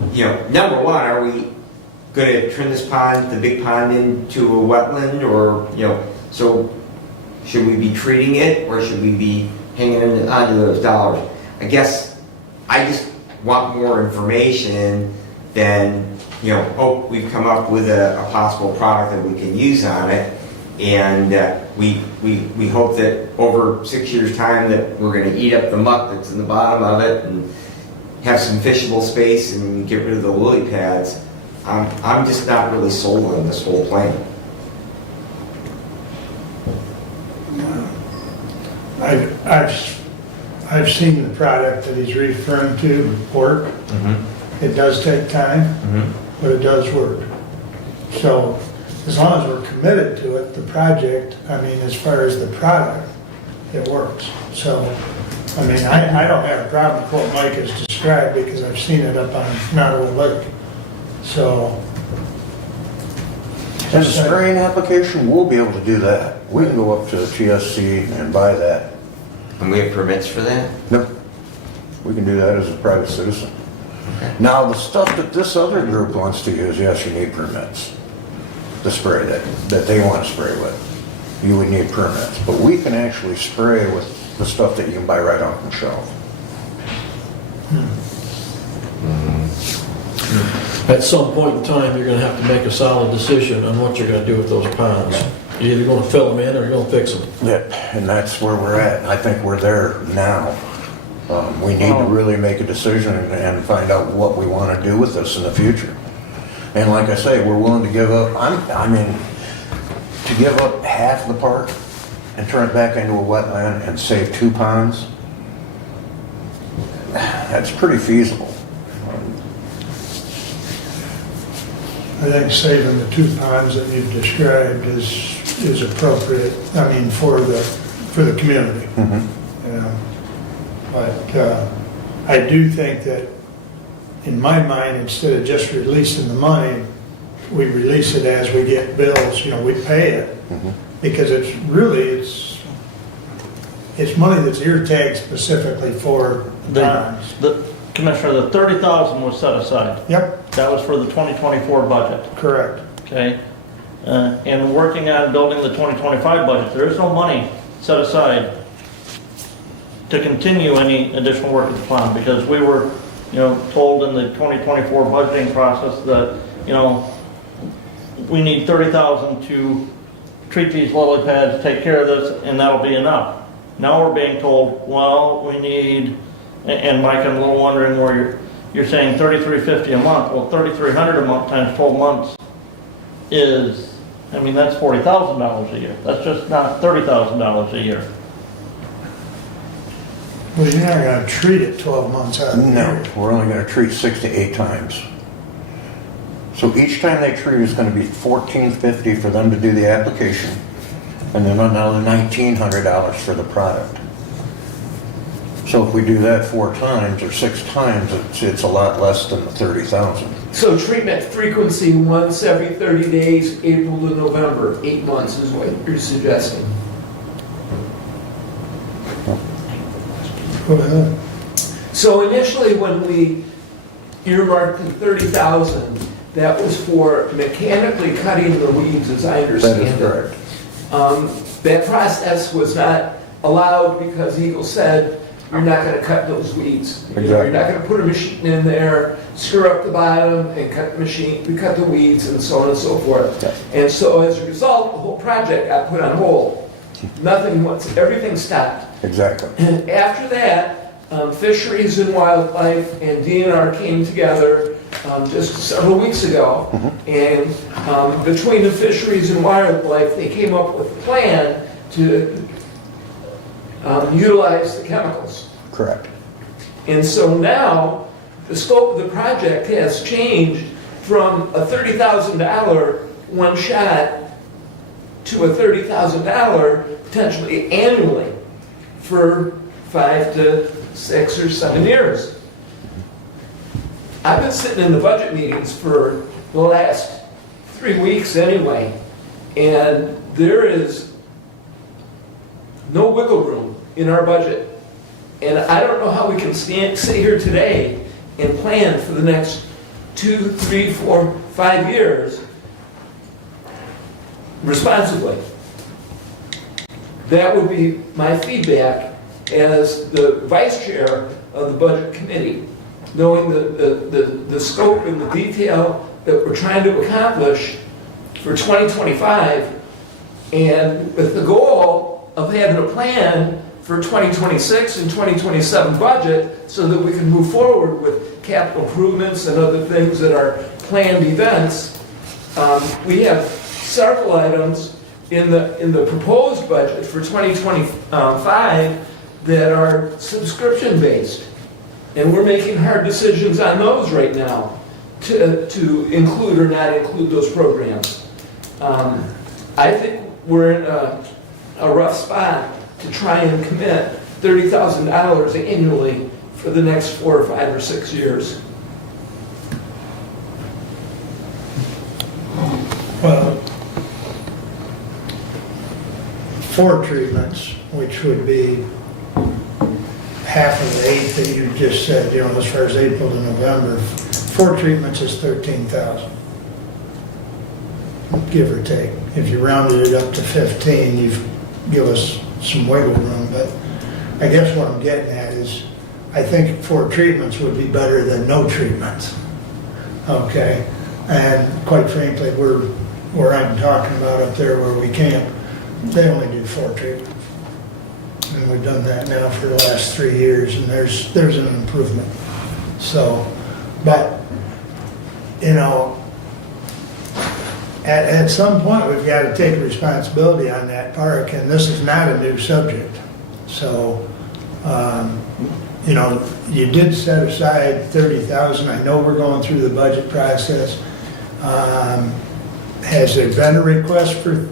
number one, are we going to turn this pond, the big pond, into a wetland, or, so should we be treating it, or should we be hanging onto those dollars? I guess I just want more information than, we've come up with a possible product that we can use on it, and we hope that over 6 years' time that we're going to eat up the muck that's in the bottom of it and have some fishable space and get rid of the lily pads. I'm just not really sold on this whole plan. I've seen the product that he's referring to work. It does take time, but it does work. So as long as we're committed to it, the project, as far as the product, it works. So I mean, I don't have a problem with what Mike has described because I've seen it up on Nottaway Lake. So, As a spraying application, we'll be able to do that. We can go up to TSC and buy that. And we have permits for that? Nope. We can do that as a private citizen. Now, the stuff that this other group wants to use, yes, you need permits. The spray that they want to spray with. You would need permits. But we can actually spray with the stuff that you can buy right off the shelf. At some point in time, you're gonna have to make a solid decision on what you're gonna do with those ponds. You're either gonna fill them in or you're gonna fix them. Yep, and that's where we're at. I think we're there now. We need to really make a decision and find out what we want to do with this in the future. And like I say, we're willing to give up, to give up half the park and turn it back into a wetland and save 2 ponds, that's pretty feasible. I think saving the 2 ponds that you've described is appropriate, I mean, for the community. You know. But I do think that, in my mind, instead of just releasing the money, we release it as we get bills, you know, we pay it. Because it's money that's ear tagged specifically for the bonds. Commissioner, the 30,000 was set aside. Yep, That was for the 2024 budget, correct. okay? And working on building the 2025 budget, there is no money set aside to continue any additional work at the pond, because we were, told in the 2024 budgeting process that, we need 30,000 to treat these lily pads, take care of this, and that'll be enough. Now we're being told, well, we need, and Mike, I'm a little wondering where you're saying $3,350 a month. Well, $3,300 a month times 12 months is, that's $40,000 a year. That's just not $30,000 a year. Well, you're not gonna treat it 12 months out of the No, year. we're only going to treat 6 to 8 times. So each time they treat is going to be $1,450 for them to do the application, and then another $1,900 for the product. So if we do that 4 times or 6 times, it's a lot less than the 30,000. So treatment frequency once every 30 days, April to November, 8 months is what you're suggesting. Go ahead. So initially, when we earmarked the 30,000, that was for mechanically cutting the weeds, as I That understand is it. correct. That process was not allowed because Eagle said, you're not gonna cut those weeds. You're not gonna put a machine in there, screw up the bottom and cut the weeds and so on and so forth. Yeah. And so as a result, the whole project got put on hold. Everything stopped. Exactly. And after that, Fisheries and Wildlife and DNR came together just several weeks ago. And between the Fisheries and Wildlife, they came up with a plan to utilize the chemicals. Correct. And so now, the scope of the project has changed from a $30,000 one shot to a $30,000 potentially annually for 5 to 6 or 7 years. I've been sitting in the budget meetings for the last 3 weeks anyway, and there is no wiggle room in our budget. And I don't know how we can sit here today and plan for the next 2, 3, 4, 5 years responsibly. That would be my feedback as the vice chair of the budget committee, knowing the scope and the detail that we're trying to accomplish for 2025, and with the goal of having a plan for 2026 and 2027 budget so that we can move forward with capital improvements and other things that are planned events. We have several items in the proposed budget for 2025 that are subscription-based. And we're making hard decisions on those right now to include or not include those programs. I think we're in a rough spot to try and commit $30,000 annually for the next 4 or 5 or 6 years. Well, 4 treatments, which would be half of the 8 that you just said, you know, as far as April to November. 4 treatments is 13,000. Give or take. If you rounded it up to 15, you've give us some wiggle room, but I guess what I'm getting at is, I think 4 treatments would be better than no treatments. Okay? And quite frankly, where I'm talking about up there where we camp, they only do 4 treatments. And we've done that now for the last 3 years, and there's an improvement. So, but, you know, at some point, we've got to take responsibility on that park, and this is not a new subject. So, you know, you did set aside 30,000. I know we're going through the budget process. Has there been a request from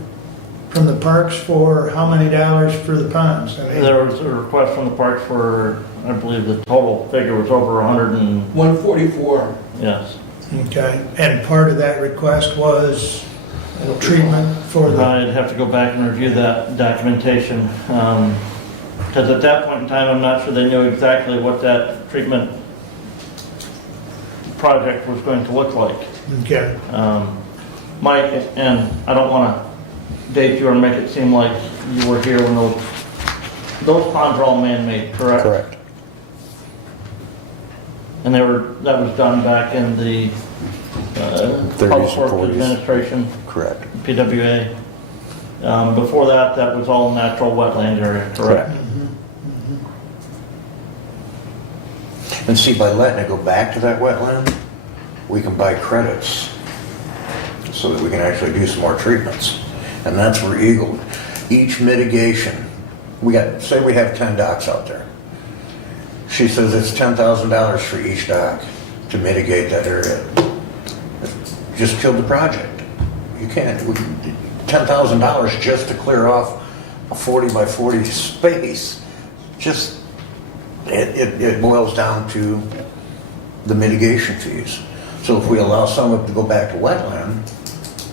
the parks for how many dollars for the ponds? I mean, There was a request from the parks for, I believe the total figure was over 100 and, 144. yes. okay, and part of that request was treatment for the, I'd have to go back and review that documentation, because at that point in time, I'm not sure they knew exactly what that treatment project was going to look like. okay, Mike, and I don't want to date you or make it seem like you were here when those ponds are all man-made, correct? Correct. And that was done back in the 30s Public and Works 40s. Administration, Correct. PWA. Before that, that was all natural wetland area, correct? And see, by letting it go back to that wetland, we can buy credits so that we can actually do some more treatments. And that's where each mitigation, say we have 10 docks out there. She says it's $10,000 for each dock to mitigate that area. Just killed the project. You can't, $10,000 just to clear off a 40 by 40 space. Just, it boils down to the mitigation fees. So if we allow some of it to go back to wetland,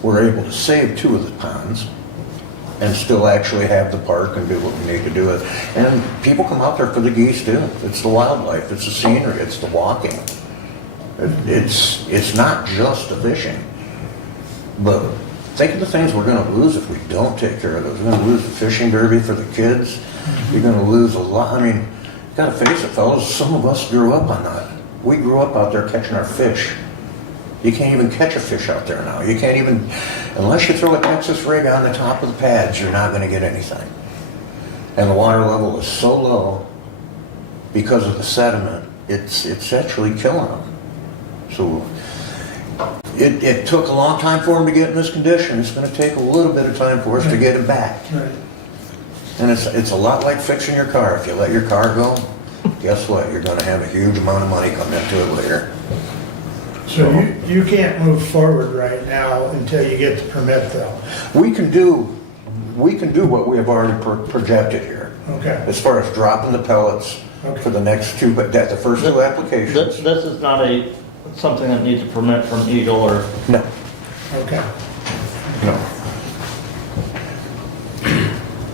we're able to save 2 of the ponds and still actually have the park and do what we need to do it. And people come out there for the geese too. It's the wildlife, it's the scenery, it's the walking. It's not just the fishing. But think of the things we're gonna lose if we don't take care of those. We're gonna lose the fishing derby for the kids. You're gonna lose a lot. I mean, you gotta face it, fellas, some of us grew up on that. We grew up out there catching our fish. You can't even catch a fish out there now. You can't even, unless you throw a Texas rig on the top of the pads, you're not gonna get anything. And the water level is so low because of the sediment, it's actually killing them. So it took a long time for them to get in this condition. It's gonna take a little bit of time for us to get it back. right. And it's a lot like fixing your car. If you let your car go, guess what? You're gonna have a huge amount of money come into it later. So you can't move forward right now until you get the permit though? We can do what we have already projected here. Okay, As far as dropping the pellets for the next 2, but the first 2 applications. This is not something that needs a permit from Eagle or, No, okay. no.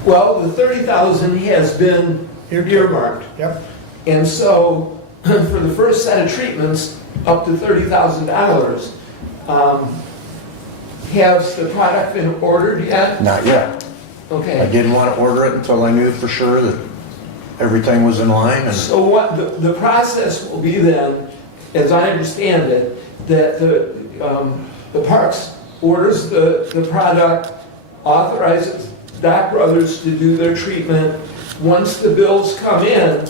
Well, the 30,000 has been earmarked. Yep, And so, for the first set of treatments, up to $30,000, has the product been ordered yet? Not yet. I Okay. didn't want to order it until I knew for sure that everything was in line and So what, the process will be then, as I understand it, that the parks orders the product, authorizes Dock Brothers to do their treatment. Once the bills come in,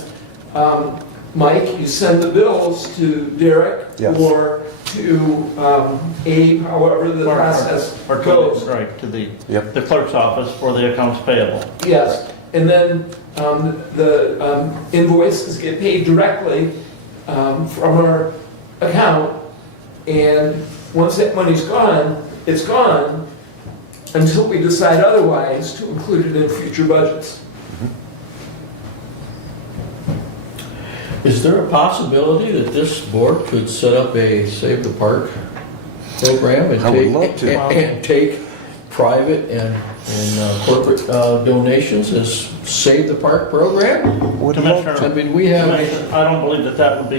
Mike, you send the bills to Derek Yes. or to Abe, however the process or to goes. the, right, to the Yep. the clerk's office for the accounts payable. Yes, and then the invoices get paid directly from our account, and once that money's gone, it's gone until we decide otherwise to include it in future budgets. Is there a possibility that this board could set up a Save the Park program and I would love to. and take private and corporate donations as Save the Park program? Would love Commissioner, I mean, we have, I don't believe that that would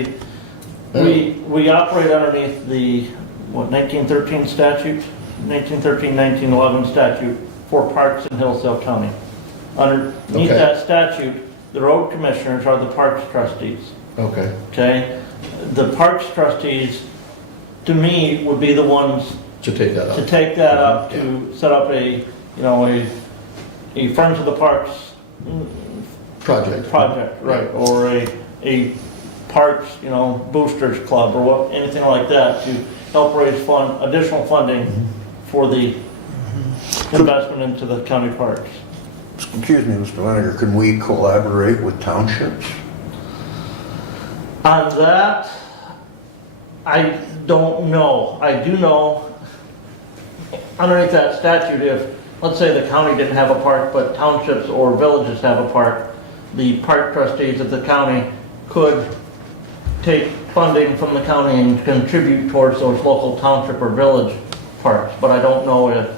be, we operate underneath the, 1913 statute? 1913, 1911 statute for parks in Hillsdale County. Underneath Okay. that statute, the road commissioners are the parks trustees, okay, okay? The parks trustees, to me, would be the ones to take that to up. take that up, to set up a Friends of the Parks Project. project, right, or a parks, boosters club, or anything like that, to help raise additional funding for the investment into the county parks. Excuse me, Mr. Lenager, can we collaborate with townships? On that, I don't know. I do know, underneath that statute, if, let's say the county didn't have a park, but townships or villages have a park, the park trustees of the county could take funding from the county and contribute towards those local township or village parks. But I don't know if,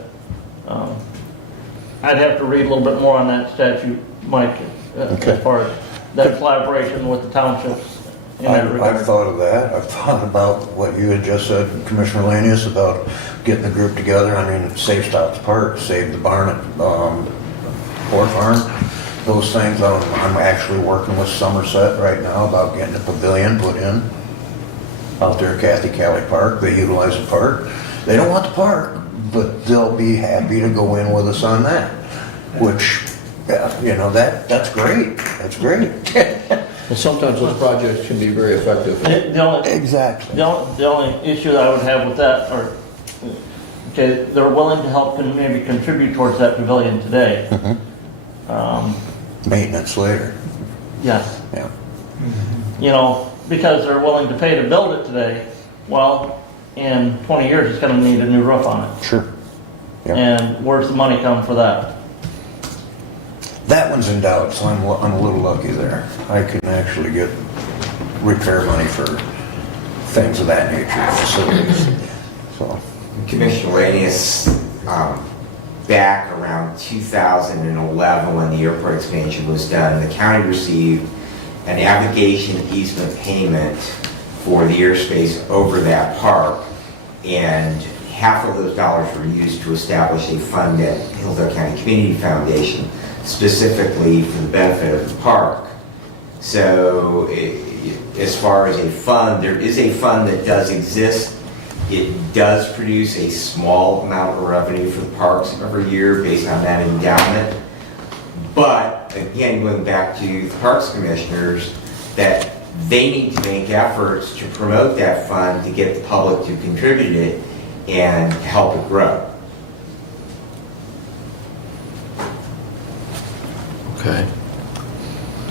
I'd have to read a little bit more on that statute, Mike, Okay. as far as that collaboration with the townships in that regard. I've thought of that. I've thought about what you had just said, Commissioner Lanius, about getting the group together. I mean, Save Stops Park, Save the Barn at Ford Farm, those things. I'm actually working with Somerset right now about getting a pavilion put in out there at Kathy Cali Park. They utilize the park. They don't want the park, but they'll be happy to go in with us on that, which, that's great. That's great. And sometimes those projects can be very effective. Exactly. The only issue that I would have with that, okay, they're willing to help and maybe contribute towards that pavilion today. Maintenance later. Yes. Yeah. Because they're willing to pay to build it today. Well, in 20 years, it's gonna need a new roof on it. Sure. Yeah. And where's the money come for that? That one's in doubt, so I'm a little lucky there. I can actually get repair money for things of that nature, facilities. So, Commissioner Lanius, back around 2011, when the airport expansion was done, the county received a navigation easement payment for the airspace over that park, and half of those dollars were used to establish a fund at Hillsdale County Community Foundation, specifically for the benefit of the park. So as far as a fund, there is a fund that does exist. It does produce a small amount of revenue for the parks every year based on that endowment. But again, going back to the Parks Commissioners, that they need to make efforts to promote that fund to get the public to contribute it and help it grow. Okay.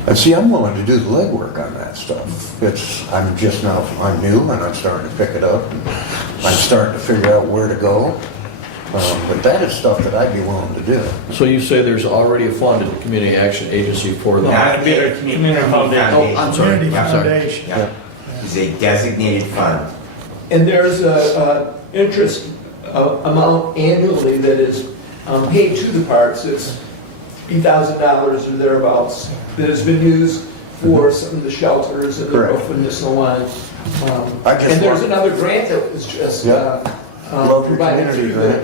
and see, I'm willing to do the legwork on that stuff. I'm new and I'm starting to pick it up. And I'm starting to figure out where to go. But that is stuff that I'd be willing to do. So you say there's already a fund at the Community Action Agency for that? Not a community foundation. Oh, I'm sorry. Community I'm sorry. Foundation. Yeah. It's a designated fund. And there's a interest amount annually that is paid to the parks. It's $3,000 or thereabouts that has been used for some of the shelters and the Correct. roof and so on. I just And there's want- another grant that was just Yeah. Love your provided community through the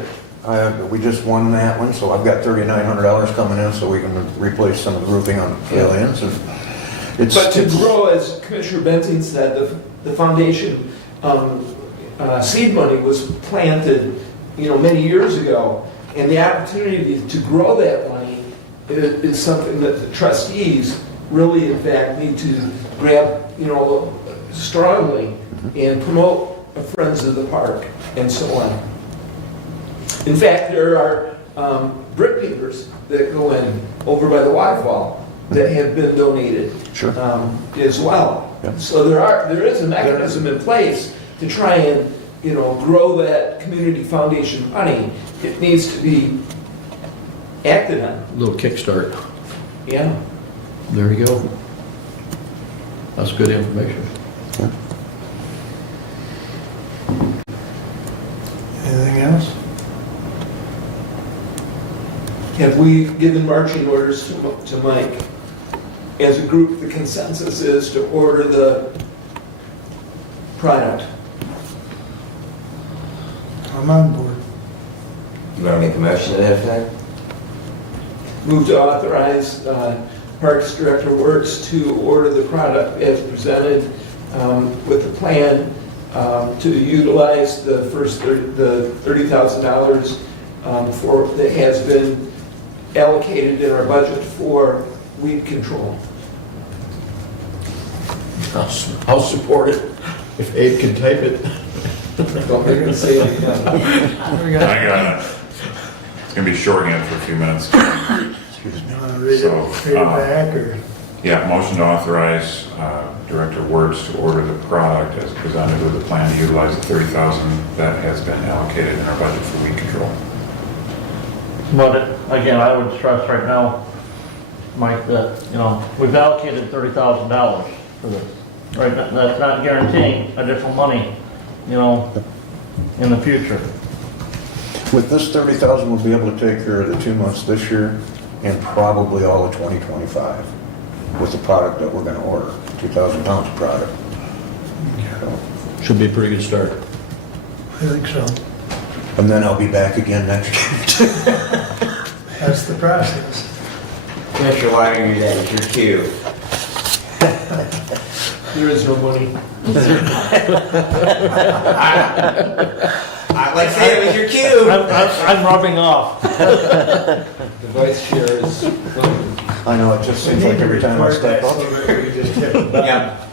grant. We just won that one, so I've got $3,900 coming in so we can replace some of the roofing on the pavilions. And But to grow, as Commissioner Benson said, the foundation seed money was planted, many years ago, and the opportunity to grow that money is something that the trustees really, in fact, need to grab, strongly and promote Friends of the Park and so on. In fact, there are brick pavers that go in over by the waterfall that have been donated. Sure. As well. Yeah. So there is a mechanism in place to try and, grow that community foundation money. It needs to be acted on. A little kickstart. Yeah. There you go. That's good information. Anything else? Have we given marching orders to Mike? As a group, the consensus is to order the product. I'm on board. You want to make a motion to that effect? Move to authorize Parks Director Works to order the product as presented with the plan to utilize the first the $30,000 for that has been allocated in our budget for weed control. I'll support it if Abe can type it. Don't make me say it again. We got, I got it. It's gonna be shorthand for a few minutes. you want to read So, it back, or? Yeah, motion to authorize Director Wertz to order the product as presented with a plan to utilize the $30,000 that has been allocated in our budget for weed control. But again, I would stress right now, Mike, that, we've allocated $30,000 for this. Right, that's not guaranteeing additional money, in the future. With this 30,000, we'll be able to take care of the 2 months this year and probably all of 2025 with the product that we're going to order, 2,000 pounds of product. Should be a pretty good start. I think so. And then I'll be back again next year. That's the process. Commissioner Whiting, that is your cue. There is no money. I like to say it was your cue. I'm rubbing off. The vice chair is. I know, it just seems like every time I step up. We just hit the button. Yeah.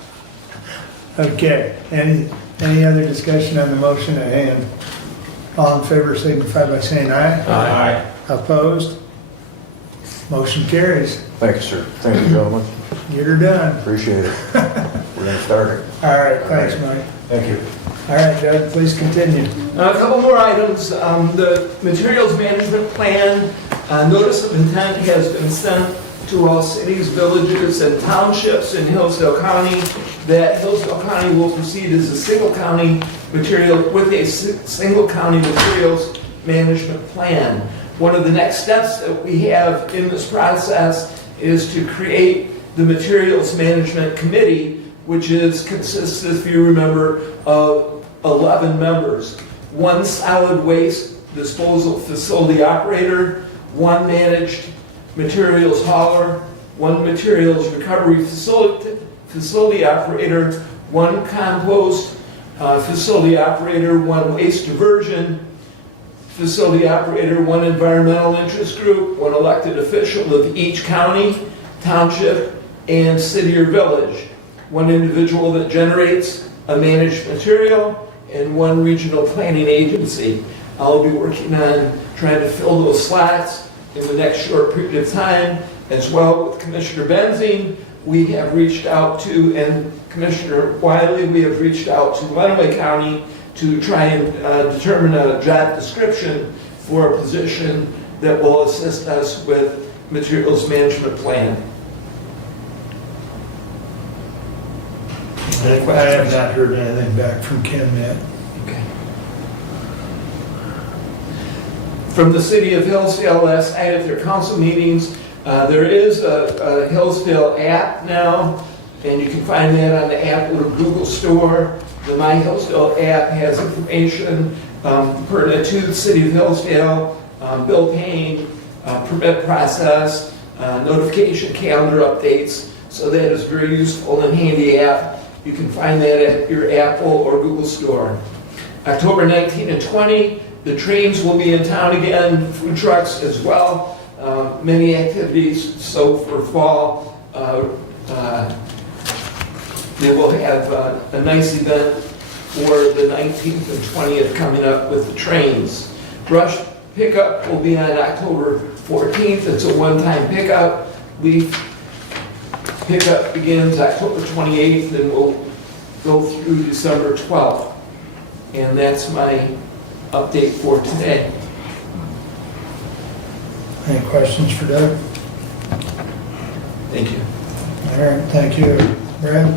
Okay, any other discussion on the motion at hand? All in favor signify by saying aye. Aye. Opposed? Motion carries. Thank you, sir. Thank you, gentlemen. Get her done. Appreciate it. We're going to start it. All right, thanks, Mike. Thank you. All right, Doug, please continue. A couple more items. The materials management plan, notice of intent has been sent to all cities, villages, and townships in Hillsdale County that Hillsdale County will proceed as a single county single county materials management plan. One of the next steps that we have in this process is to create the materials management committee, which consists, if you remember, of 11 members. 1 solid waste disposal facility operator, 1 managed materials hauler, 1 materials recovery facility operator, 1 compost facility operator, 1 waste diversion facility operator, 1 environmental interest group, 1 elected official of each county, township, and city or village, 1 individual that generates a managed material, and 1 regional planning agency. I'll be working on trying to fill those slots in the next short period of time. As well with Commissioner Benzing, we have reached out to, and Commissioner Wiley, we have reached out to Lenawee County to try and determine a job description for a position that will assist us with materials management plan. I have not heard anything back from Kim yet. Okay. From the city of Hillsdale, last night at their council meetings, there is a Hillsdale app now, and you can find that on the Apple or Google store. The My Hillsdale app has information pertinent to the city of Hillsdale, bill paying, permit process, notification calendar updates, so that is very useful and handy app. You can find that at your Apple or Google store. October 19 and 20, the trains will be in town again, food trucks as well. Many activities, so for fall, they will have a nice event for the 19th and 20th coming up with the trains. Brush pickup will be on October 14th. It's a one-time pickup. Leaf pickup begins October 28th and will go through December 12th. And that's my update for today. Any questions for Doug? Thank you. All right, thank you. Brad?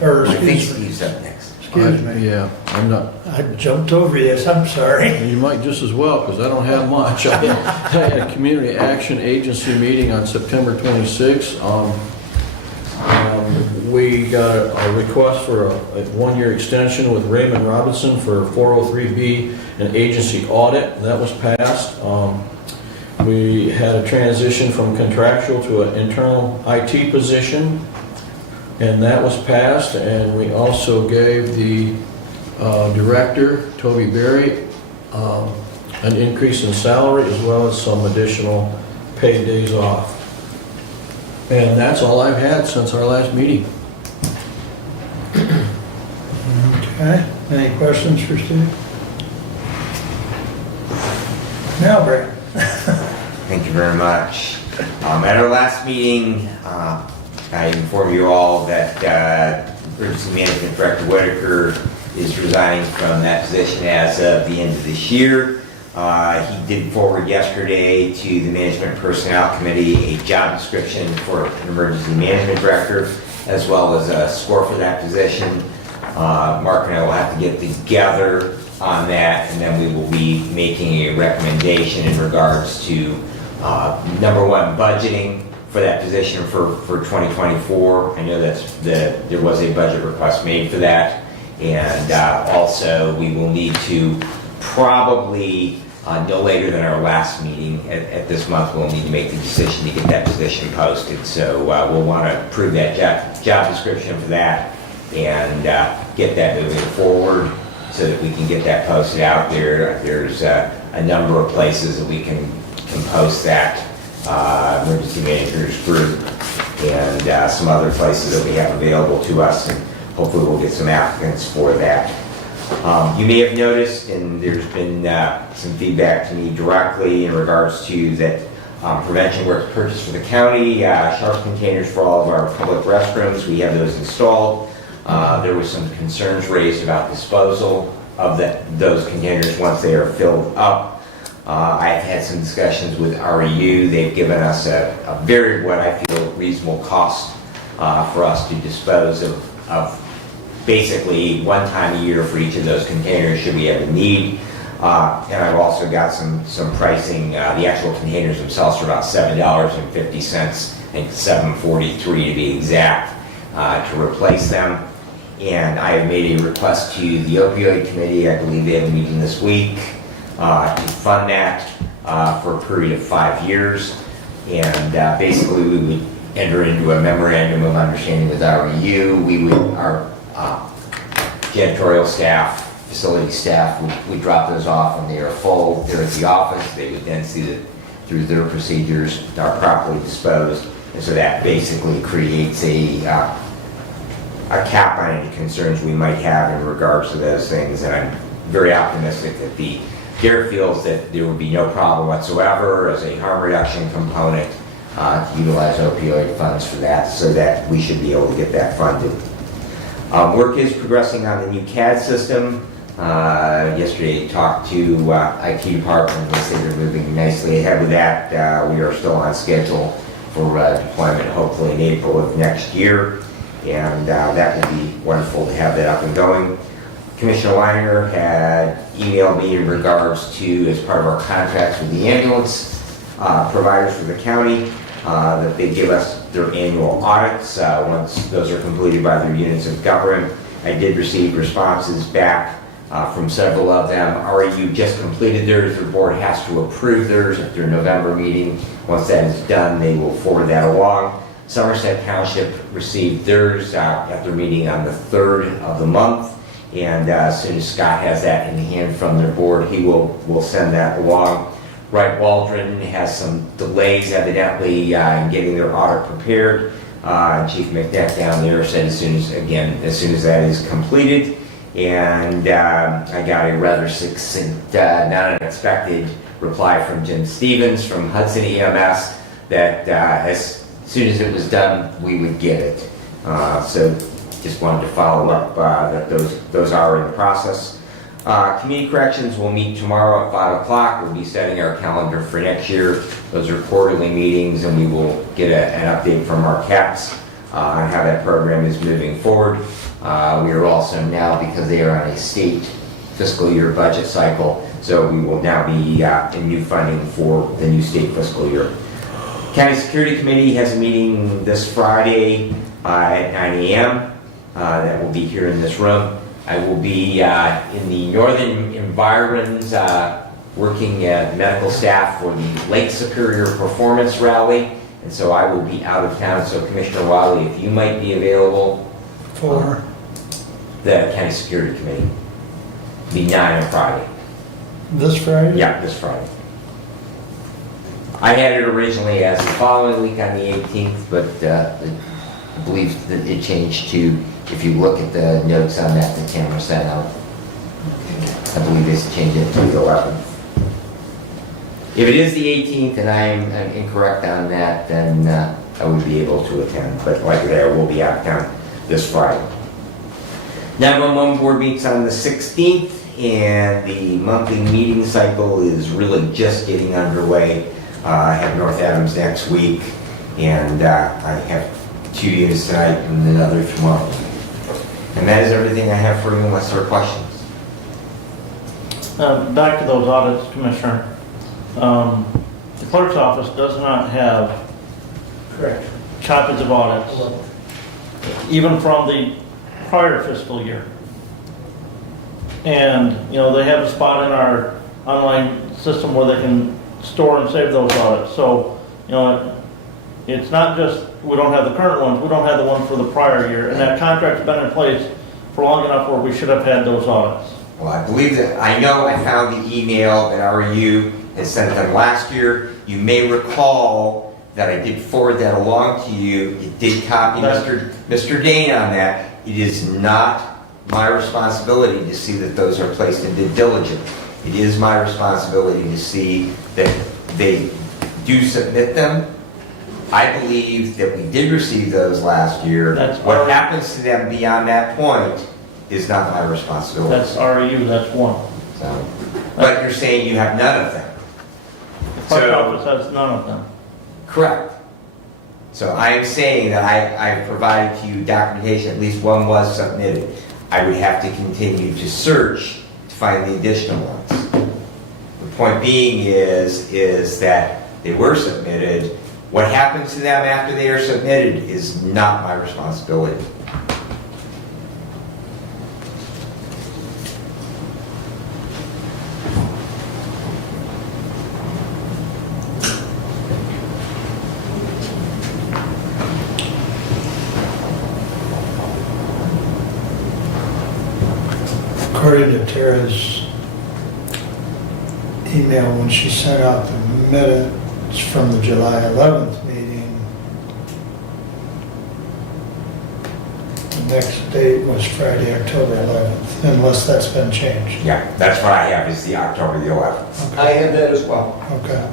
or I think excuse me, Steve's up next. excuse me. Yeah, I'm not, I jumped over this, I'm sorry. you might just as well, because I don't have much. I had a Community Action Agency meeting on September 26th. We got a request for a one-year extension with Raymond Robinson for 403B, an agency audit. That was passed. We had a transition from contractual to an internal IT position, and that was passed. And we also gave the director, Toby Berry, an increase in salary as well as some additional paid days off. And that's all I've had since our last meeting. Okay, any questions for Steve? Now, Brad. Thank you very much. At our last meeting, I informed you all that Emergency Management Director Whitaker is resigning from that position as of the end of this year. He did forward yesterday to the Management Personnel Committee a job description for an Emergency Management Director, as well as a score for that position. Mark and I will have to get together on that, and then we will be making a recommendation in regards to number one, budgeting for that position for 2024. I know there was a budget request made for that, and also we will need to probably no later than our last meeting at this month, we'll need to make the decision to get that position posted. So we'll want to approve that job description for that and get that moving forward so that we can get that posted out there. There's a number of places that we can post that emergency managers group, and some other places that we have available to us, and hopefully we'll get some applicants for that. You may have noticed, and there's been some feedback to me directly in regards to that prevention work purchased for the county, sharp containers for all of our public restrooms. We have those installed. There was some concerns raised about disposal of those containers once they are filled up. I've had some discussions with REU. They've given us a very, what I feel, reasonable cost for us to dispose of basically one time a year for each of those containers should we have a need. And I've also got some pricing. The actual containers themselves are about $7.50, I think $7.43 to be exact, to replace them. And I have made a request to the opioid committee. I believe they have a meeting this week to fund that for a period of 5 years. And basically we would enter into a memorandum of understanding with REU. Our janitorial staff, facility staff, we drop those off when they are full. They're at the office. They would then see that through their procedures are properly disposed. And so that basically creates a cap on any concerns we might have in regards to those things. And I'm very optimistic that Garrett feels that there would be no problem whatsoever as a harm reduction component to utilize opioid funds for that, so that we should be able to get that funded. Work is progressing on the new CAD system. Yesterday I talked to IT department. They say they're moving nicely ahead with that. We are still on schedule for deployment hopefully in April of next year. And that would be wonderful to have that up and going. Commissioner Weiner had emailed me in regards to, as part of our contracts with the ambulance providers for the county, that they give us their annual audits once those are completed by their units of government. I did receive responses back from several of them. REU just completed theirs. The board has to approve theirs at their November meeting. Once that is done, they will forward that along. Somerset Township received theirs at their meeting on the 3rd of the month. And as soon as Scott has that in hand from their board, he will send that along. Wright Waldron has some delays evidently in getting their audit prepared. Chief McNett down there said as soon as that is completed. And I got a rather succinct, not unexpected reply from Jim Stevens from Hudson EMS that as soon as it was done, we would get it. So just wanted to follow up that those are in the process. Community Corrections will meet tomorrow at 5 o'clock. We'll be setting our calendar for next year. Those are quarterly meetings, and we will get an update from our CAPS on how that program is moving forward. We are also now, because they are on a state fiscal year budget cycle, so we will now be in new funding for the new state fiscal year. County Security Committee has a meeting this Friday at 9 a.m. That will be here in this room. I will be in the northern environs working at medical staff for the Lake Superior Performance Rally, and so I will be out of town. So Commissioner Wiley, if you might be available For the County Security Committee, be 9 on Friday. this Friday? Yeah, this Friday. I had it originally as the following week on the 18th, but I believe that it changed to, if you look at the notes on that the Tamara sent out, I believe they changed it to the 11th. If it is the 18th and I'm incorrect on that, then I would be able to attend, but like I will be out of town this Friday. 911 board meets on the 16th, and the monthly meeting cycle is really just getting underway. I have North Adams next week, and I have 2 units tonight and another tomorrow. And that is everything I have for you unless there are questions. Back to those audits, Commissioner. The clerk's office does not have Correct. copies of audits, even from the prior fiscal year. And, they have a spot in our online system where they can store and save those audits. So, it's not just, we don't have the current ones, we don't have the one for the prior year. And that contract's been in place for long enough where we should have had those audits. Well, I believe that, I know I found the email that RU had sent them last year. You may recall that I did forward that along to you. It did copy Mr. Dane on that. It is not my responsibility to see that those are placed in due diligence. It is my responsibility to see that they do submit them. I believe that we did receive those last year. What happens to them beyond that point is not my responsibility. That's REU, that's one. So, but you're saying you have none of them. The clerk's office has none of them. Correct. So I am saying that I provided to you documentation, at least one was submitted. I would have to continue to search to find the additional ones. The point being is that they were submitted. What happens to them after they are submitted is not my responsibility. According to Tara's email, when she sent out the minutes from the July 11th meeting, the next date was Friday, October 11th, unless that's been changed. Yeah, that's what I have, is the October the 11th. I have that as well. Okay.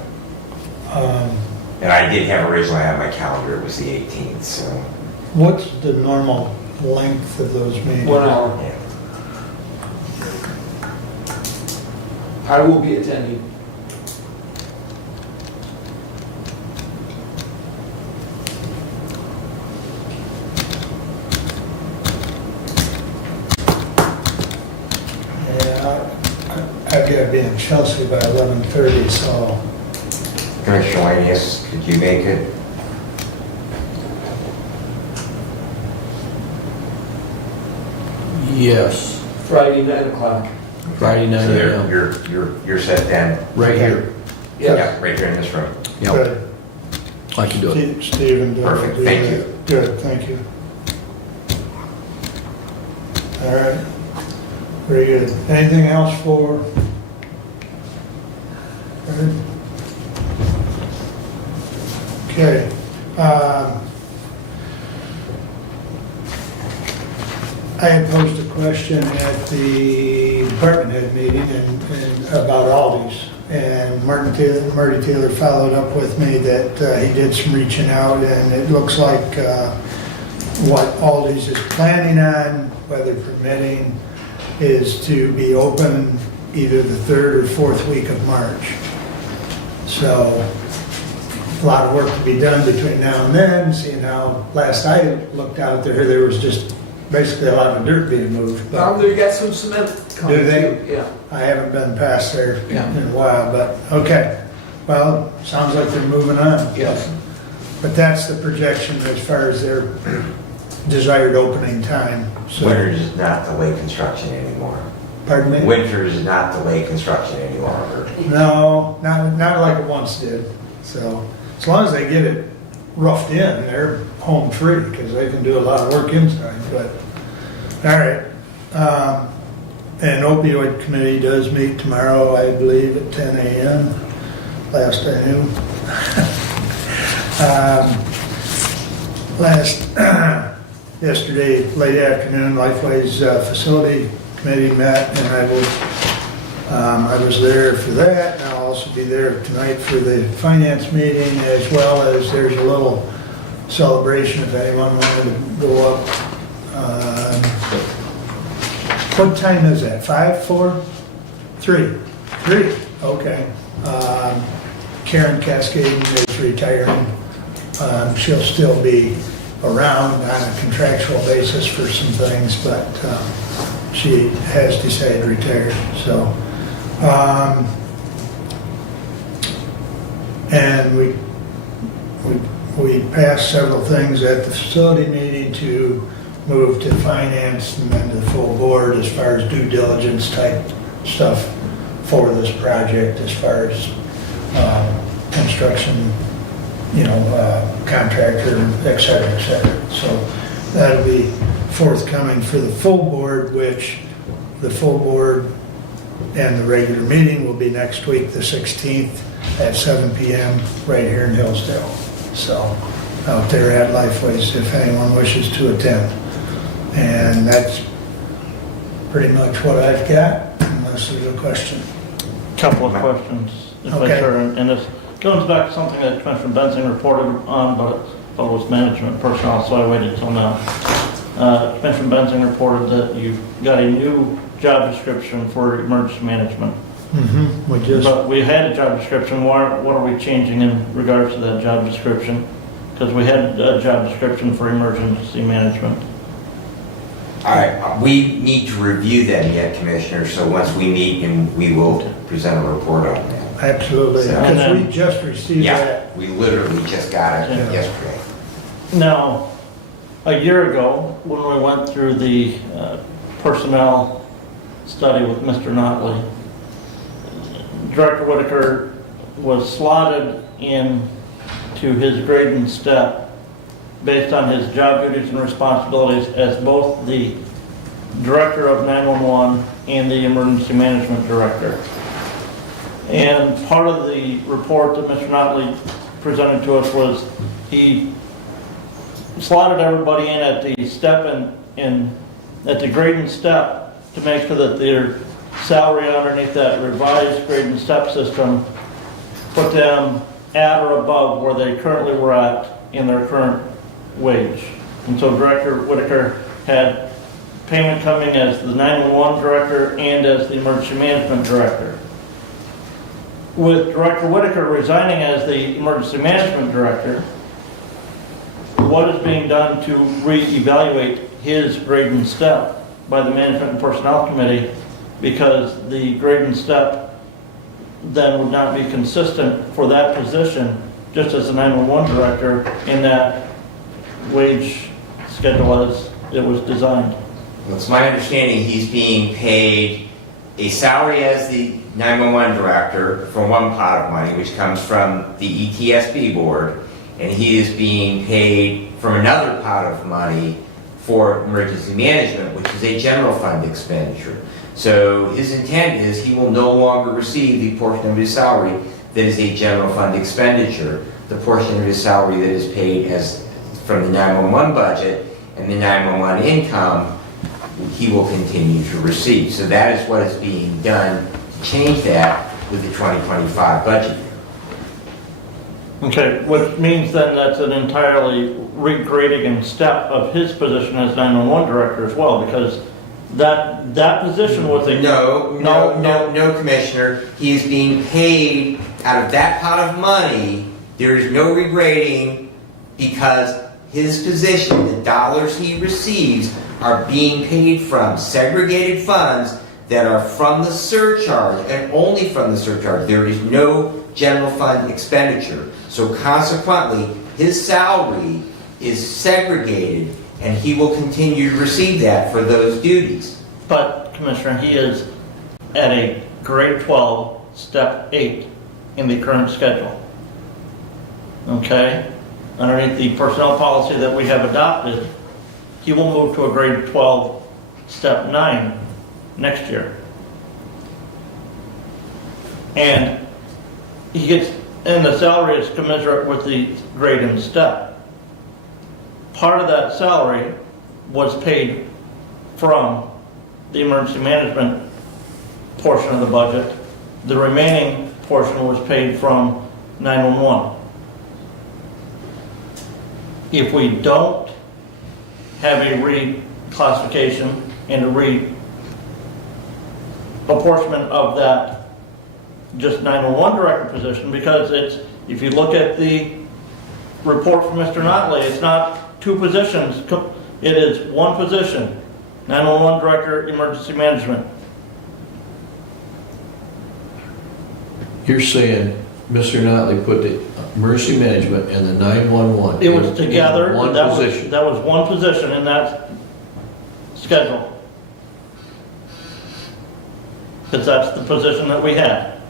And I did have originally on my calendar, it was the 18th, so. What's the normal length of those meetings? 1 hour. Yeah. I will be attending. Yeah, I've got to be in Chelsea by 11:30, so Commissioner Lanius, could you make it? Yes, Friday, 9 o'clock. Friday night, So yeah. you're set then? Right here. Yes. Yeah, right here in this room. Yep, good. I can do it. Stephen. Perfect, thank you. Good, thank you. All right, very good. Anything else for? Good. Okay. I had posed a question at the department head meeting and about Aldi's. And Marty Taylor followed up with me that he did some reaching out, and it looks like what Aldi's is planning on, weather permitting, is to be open either the 3rd or 4th week of March. So a lot of work to be done between now and then, seeing how last I looked out there was just basically a lot of dirt being moved. But They got some cement coming Do they? too, yeah. I haven't been past there Yeah. in a while, but, okay. Well, sounds like they're moving on. Yes. But that's the projection as far as their desired opening time, so. Winter does not delay construction anymore. Pardon me? Winter does not delay construction any longer. No, not like it once did. So, as long as they get it roughed in, they're home free, because they can do a lot of work inside, but, all right. And opioid committee does meet tomorrow, I believe, at 10 a.m., last I knew. Yesterday, late afternoon, Lifeway's facility committee met, and I was there for that, and I'll also be there tonight for the finance meeting, as well as there's a little celebration if anyone wanted to go up. What time is that, 5, 4? 3? 3, okay. Karen Cascade is retiring. She'll still be around on a contractual basis for some things, but she has decided to retire, so. And we passed several things at the facility meeting to move to finance and then to the full board as far as due diligence type stuff for this project, as far as construction, contractor, et cetera, et cetera. So that'll be forthcoming for the full board, which the full board and the regular meeting will be next week, the 16th at 7 p.m. right here in Hillsdale. So out there at Lifeways, if anyone wishes to attend. And that's pretty much what I've got, unless there's a question. Couple of questions, if I Okay. could, and this goes back to something that Commissioner Bensing reported on, but it was management personnel, so I waited till now. Commissioner Bensing reported that you got a new job description for emergency management. We just, But we had a job description, what are we changing in regards to that job description? Because we had a job description for emergency management. All right, we need to review that yet, Commissioner, so once we meet, and we will present a report on that. absolutely, So- because we just received Yeah, that. we literally just got it Yeah. yesterday. Now, a year ago, when we went through the personnel study with Mr. Notley, Director Whitaker was slotted into his grade and step based on his job duties and responsibilities as both the Director of 911 and the Emergency Management Director. And part of the report that Mr. Notley presented to us was he slotted everybody in at the step and at the grade and step to make sure that their salary underneath that revised grade and step system put them at or above where they currently were at in their current wage. And so Director Whitaker had payment coming as the 911 director and as the emergency management director. With Director Whitaker resigning as the emergency management director, what is being done to reevaluate his grade and step by the Management and Personnel Committee, because the grade and step then would not be consistent for that position, just as the 911 director in that wage schedule as it was designed. Well, it's my understanding he's being paid a salary as the 911 director for one pot of money, which comes from the ETSB board, and he is being paid from another pot of money for emergency management, which is a general fund expenditure. So his intent is he will no longer receive the portion of his salary that is a general fund expenditure. The portion of his salary that is paid as from the 911 budget and the 911 income, he will continue to receive. So that is what is being done to change that with the 2025 budget. Okay, which means then that's an entirely regrading and step of his position as 911 director as well, because that position was a... No, Commissioner. He is being paid out of that pot of money There is no regrading because his position, the dollars he receives, are being paid from segregated funds that are from the surcharge and only from the surcharge. There is no general fund expenditure. So consequently, his salary is segregated and he will continue to receive that for those duties. But Commissioner, he is at a grade 12, step 8 in the current schedule. Okay? Underneath the personnel policy that we have adopted, he will move to a grade 12, step 9 next year. And he gets, and the salary is commensurate with the grade and step. Part of that salary was paid from the emergency management portion of the budget. The remaining portion was paid from 911. If we don't have a reclassification and a apportionment of that just 911 director position, because it's, if you look at the report from Mr. Notley, it's not 2 positions, it is 1 position, 911 director, emergency management. You're saying Mr. Notley put the emergency management and the 911. It was together, in one position. that was 1 position in that schedule. Because that's the position that we had.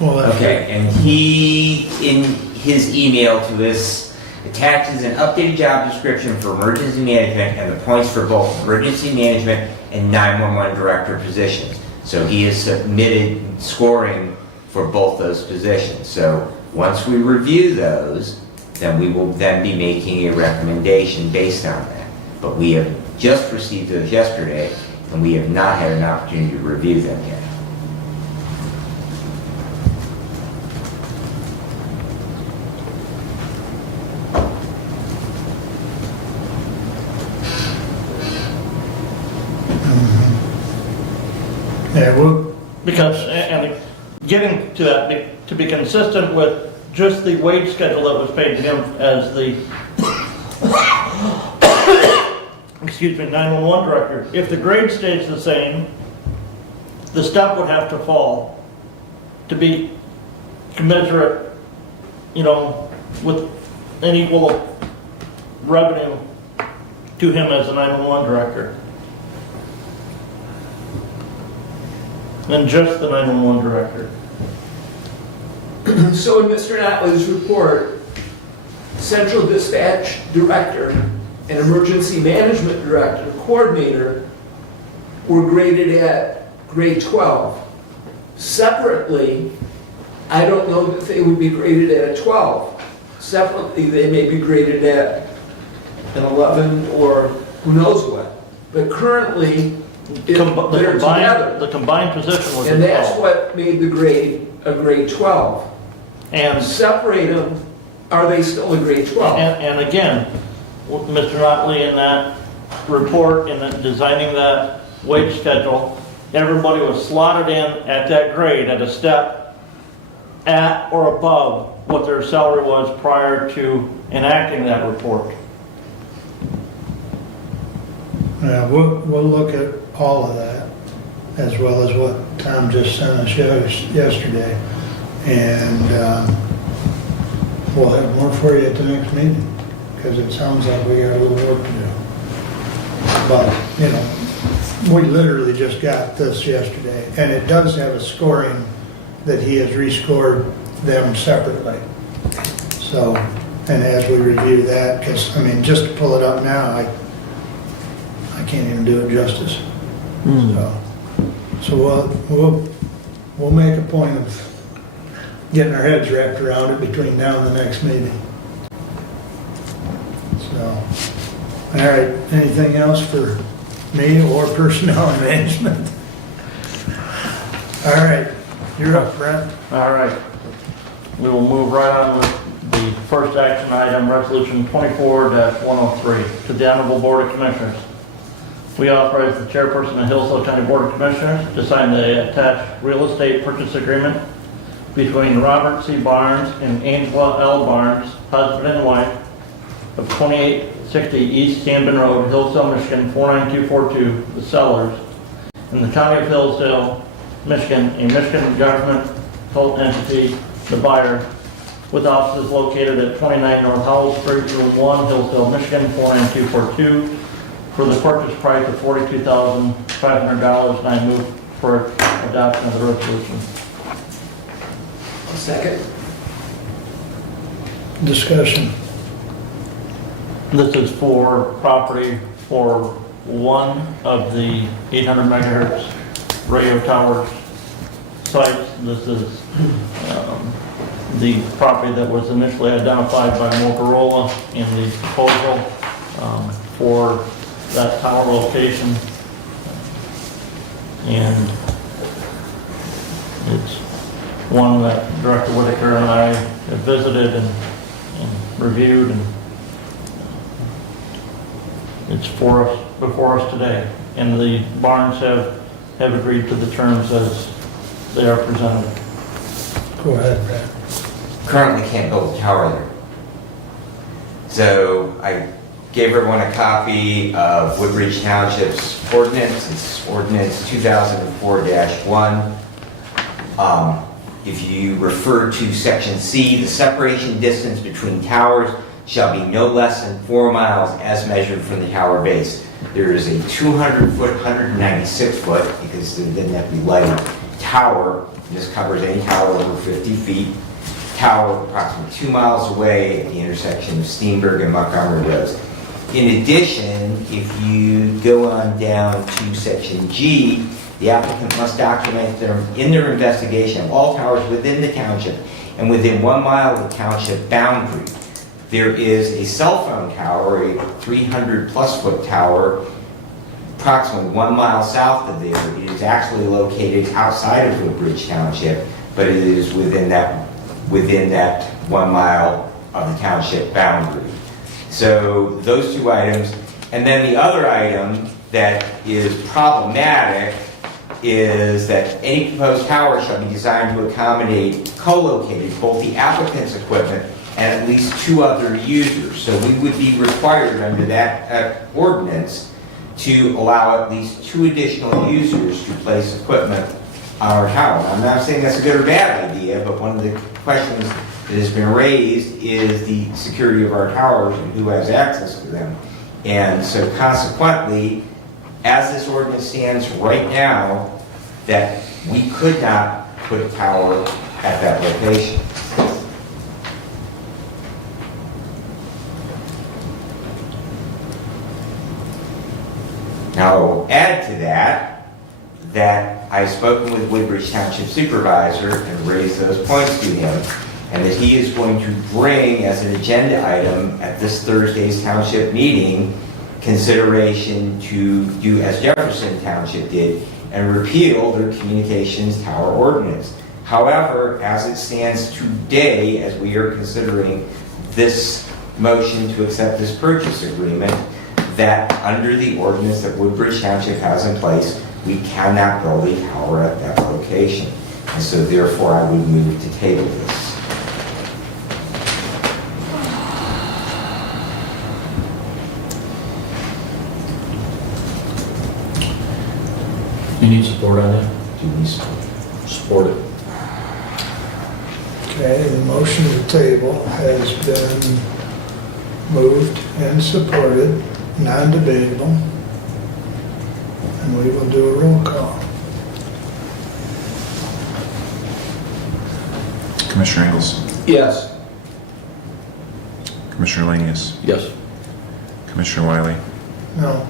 Well, that's Okay, and he, in his email to us, attaches an updated job description for emergency management and the points for both emergency management and 911 director positions. So he has submitted scoring for both those positions. So once we review those, then we will then be making a recommendation based on that. But we have just received those yesterday, and we have not had an opportunity to review them yet. Yeah, well, Because, and getting to that, to be consistent with just the wage schedule that was paid to him as the, excuse me, 911 director, if the grade stays the same, the step would have to fall to be commensurate, you know, with an equal revenue to him as the 911 director. Than just the 911 director. So in Mr. Notley's report, Central Dispatch Director and Emergency Management Director Coordinator were graded at grade 12. Separately, I don't know that they would be graded at a 12. Separately, they may be graded at an 11 or who knows what. But currently, they're together. The combined position was And a that's 12. what made the grade a grade 12. And, Separate them, are they still a grade 12? and again, with Mr. Notley in that report, in that designing that wage schedule, everybody was slotted in at that grade at a step at or above what their salary was prior to enacting that report. yeah, we'll look at all of that, as well as what Tom just sent us yesterday. And we'll have more for you at the next meeting, because it sounds like we got a little work to do. But, you know, we literally just got this yesterday, and it does have a scoring that he has rescored them separately. So, and as we review that, because, I mean, just to pull it up now, I can't even do it justice. So we'll make a point of getting our heads wrapped around it between now and the next meeting. So, all right, anything else for me or personnel and management? All right, you're up, Brent. All right. We will move right on with the first action item, Resolution 24-103, to the Honorable Board of Commissioners. We authorize the chairperson of Hillsdale County Board of Commissioners to sign the attached real estate purchase agreement between Robert C. Barnes and Angela L. Barnes, husband and wife, of 2860 East Camden Road, Hillsdale, Michigan, 49242, the sellers, in the county of Hillsdale, Michigan, a Michigan governmental entity, the buyer, with offices located at 29 North Howell Street, Room 1, Hillsdale, Michigan, 49242, for the purchase price of $42,500, and I move for adoption of the resolution. Second. Discussion. This is for property for one of the 800 megahertz radio towers sites. This is the property that was initially identified by Motorola in the proposal for that tower location. And it's one that Director Whitaker and I have visited and reviewed, and it's before us today. And the Barnes have agreed to the terms as they are presented. Go ahead, Brad. Currently can't build a tower there. So I gave everyone a copy of Woodbridge Township's ordinance. It's ordinance 2004-1. If you refer to section C, the separation distance between towers shall be no less than 4 miles as measured from the tower base. There is a 200-foot, 196-foot, because there didn't have to be lighted, tower. This covers any tower over 50 feet. Tower approximately 2 miles away at the intersection of Steenberg and Montgomery Roads. In addition, if you go on down to section G, the applicant must document in their investigation of all towers within the township and within 1 mile of the township boundary. There is a cell phone tower, a 300-plus foot tower, approximately 1 mile south of there. It is actually located outside of Woodbridge Township, but it is within that 1 mile of the township boundary. So those two items. And then the other item that is problematic is that any proposed tower shall be designed to accommodate co-located both the applicant's equipment and at least 2 other users. So we would be required under that ordinance to allow at least 2 additional users to place equipment on our tower. I'm not saying that's a good or bad idea, but one of the questions that has been raised is the security of our towers and who has access to them. And so consequently, as this ordinance stands right now, that we could not put a tower at that location. Now, add to that I've spoken with Woodbridge Township Supervisor and raised those points to him, and that he is going to bring as an agenda item at this Thursday's township meeting consideration to do as Jefferson Township did and repeal their communications tower ordinance. However, as it stands today, as we are considering this motion to accept this purchase agreement, that under the ordinance that Woodbridge Township has in place, we cannot build a tower at that location. And so therefore I would move to table this. You need support on that? Do we support? Support it. Okay, the motion to table has been moved and supported, non-debatable, and we will do a roll call. Commissioner Ingles, Yes. Commissioner Lanius, Yes. Commissioner Wiley, No.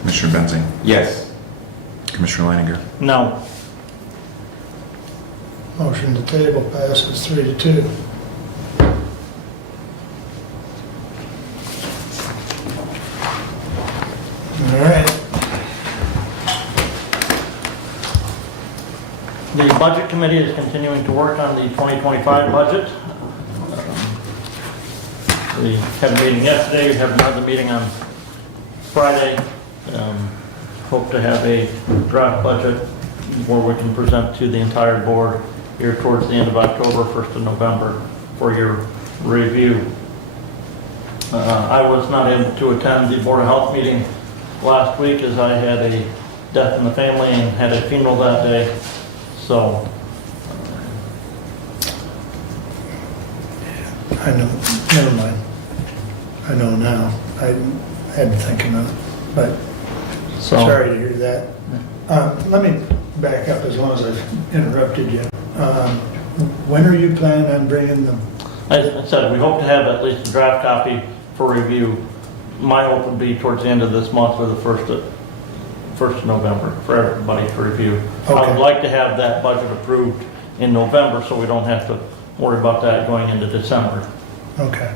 Commissioner Benzing, Yes. Commissioner Leininger. No. Motion to table passes 3-2. All right. The Budget Committee is continuing to work on the 2025 budget. We had a meeting yesterday, we have another meeting on Friday. Hope to have a draft budget where we can present to the entire board here towards the end of October, 1st of November for your review. I was not able to attend the Board of Health meeting last week as I had a death in the family and had a funeral that day. So I know, never mind. I know now. I had to think of it, but sorry to hear that. Let me back up as long as I've interrupted you. When are you planning on bringing them? I said, we hope to have at least a draft copy for review. My hope would be towards the end of this month or the 1st of November for everybody to review. I Okay. would like to have that budget approved in November so we don't have to worry about that going into December. Okay,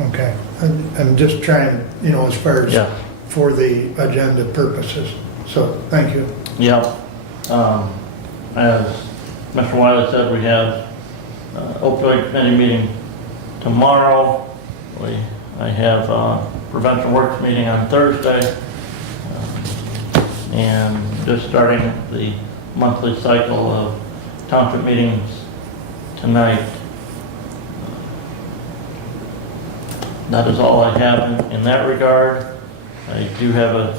okay. I'm just trying, as far as Yeah. for the agenda purposes. So, thank you. Yep. As Mr. Wiley said, we have opioid committee meeting tomorrow. I have prevention works meeting on Thursday. And just starting the monthly cycle of township meetings tonight. That is all I have in that regard. I do have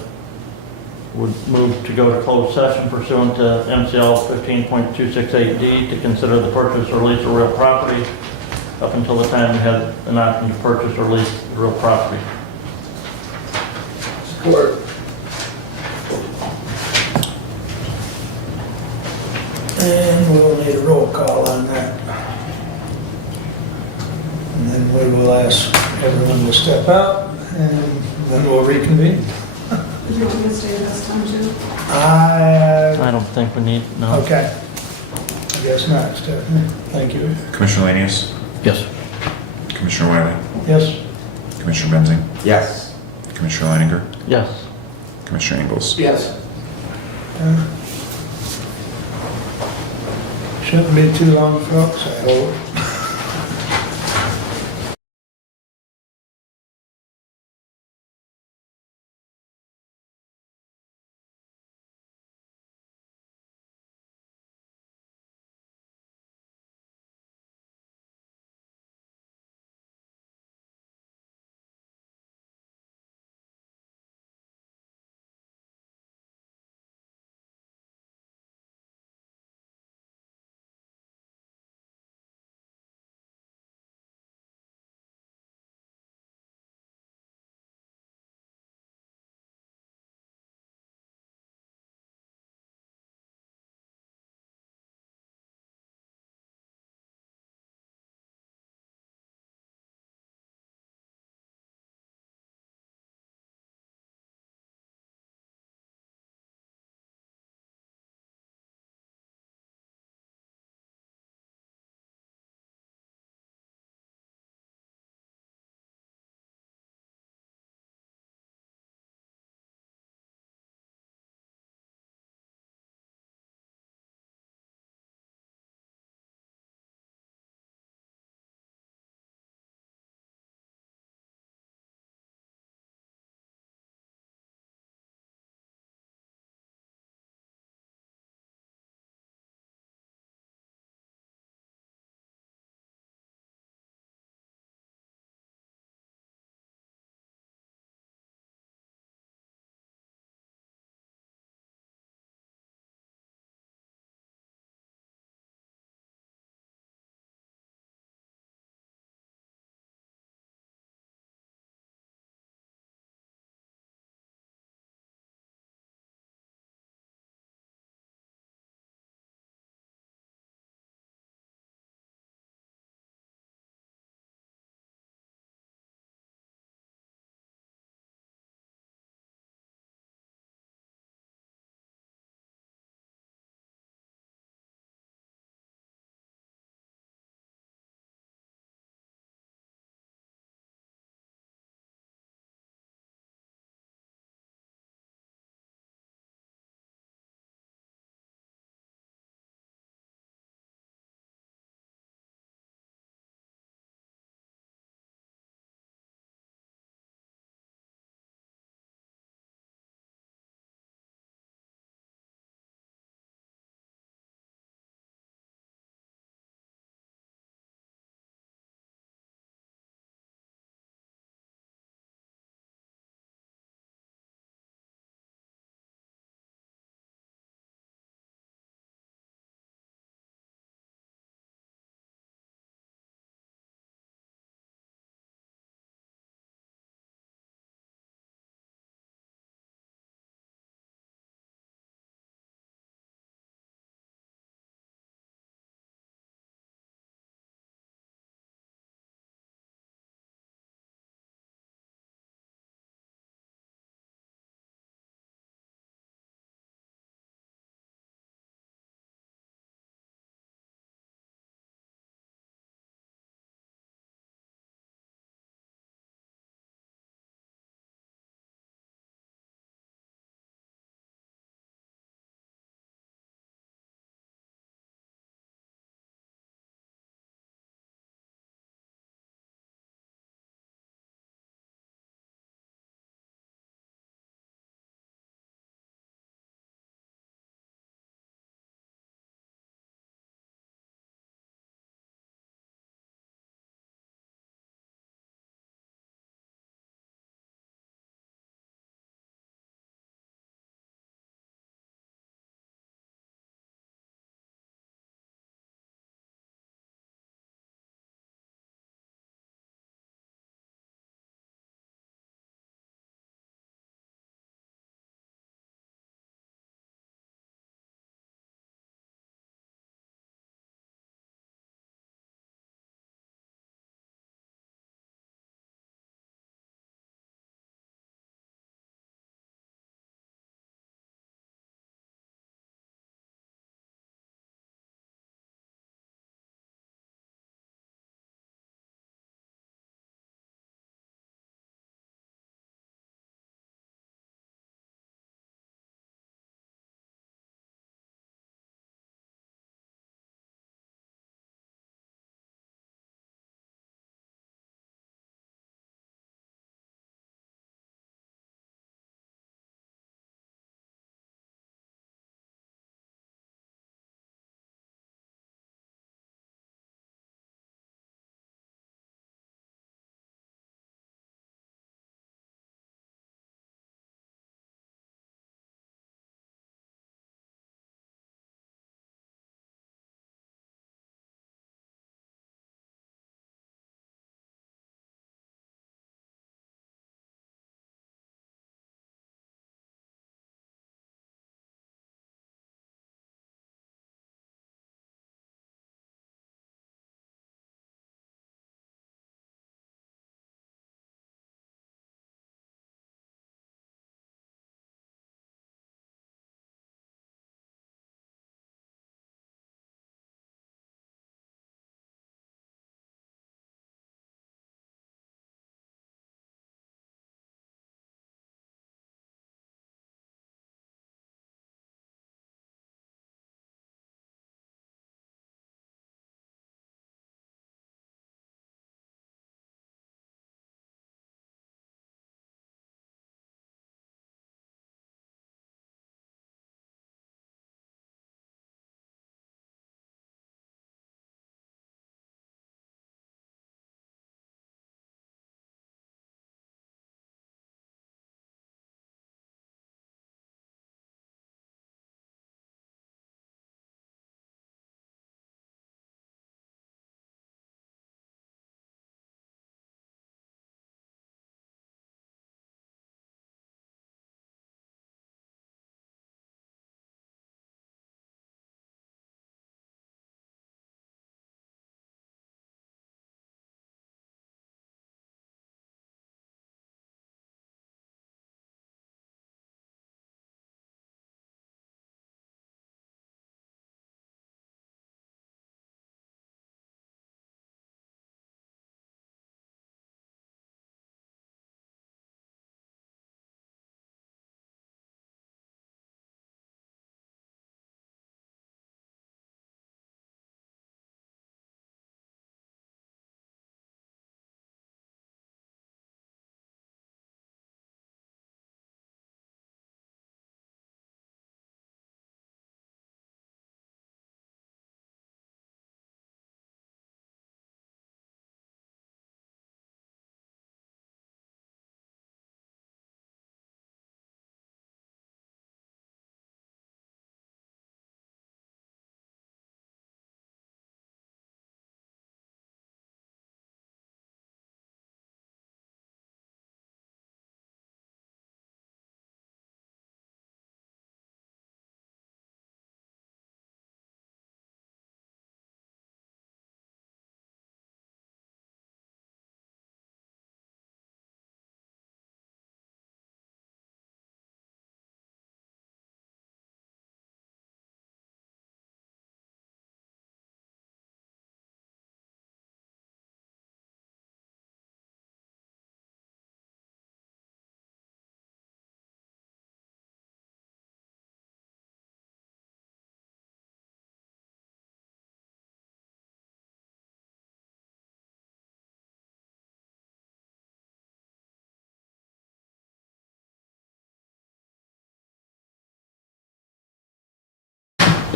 would move to go to closed session pursuant to MCL 15.268D to consider the purchase or lease of real property up until the time we have an option to purchase or lease the real property. Support. And we'll need a roll call on that. And then we will ask everyone to step out, and then we'll reconvene. Do you want me to stay this time too? I don't think we need, no. Okay. I guess not, Stephanie. Thank you. Commissioner Lanius? Yes. Commissioner Wiley? Yes? Commissioner Benzing? Yes. Commissioner Leininger? Yes. Commissioner Ingles? Yes. Shouldn't be too long, folks, I hope.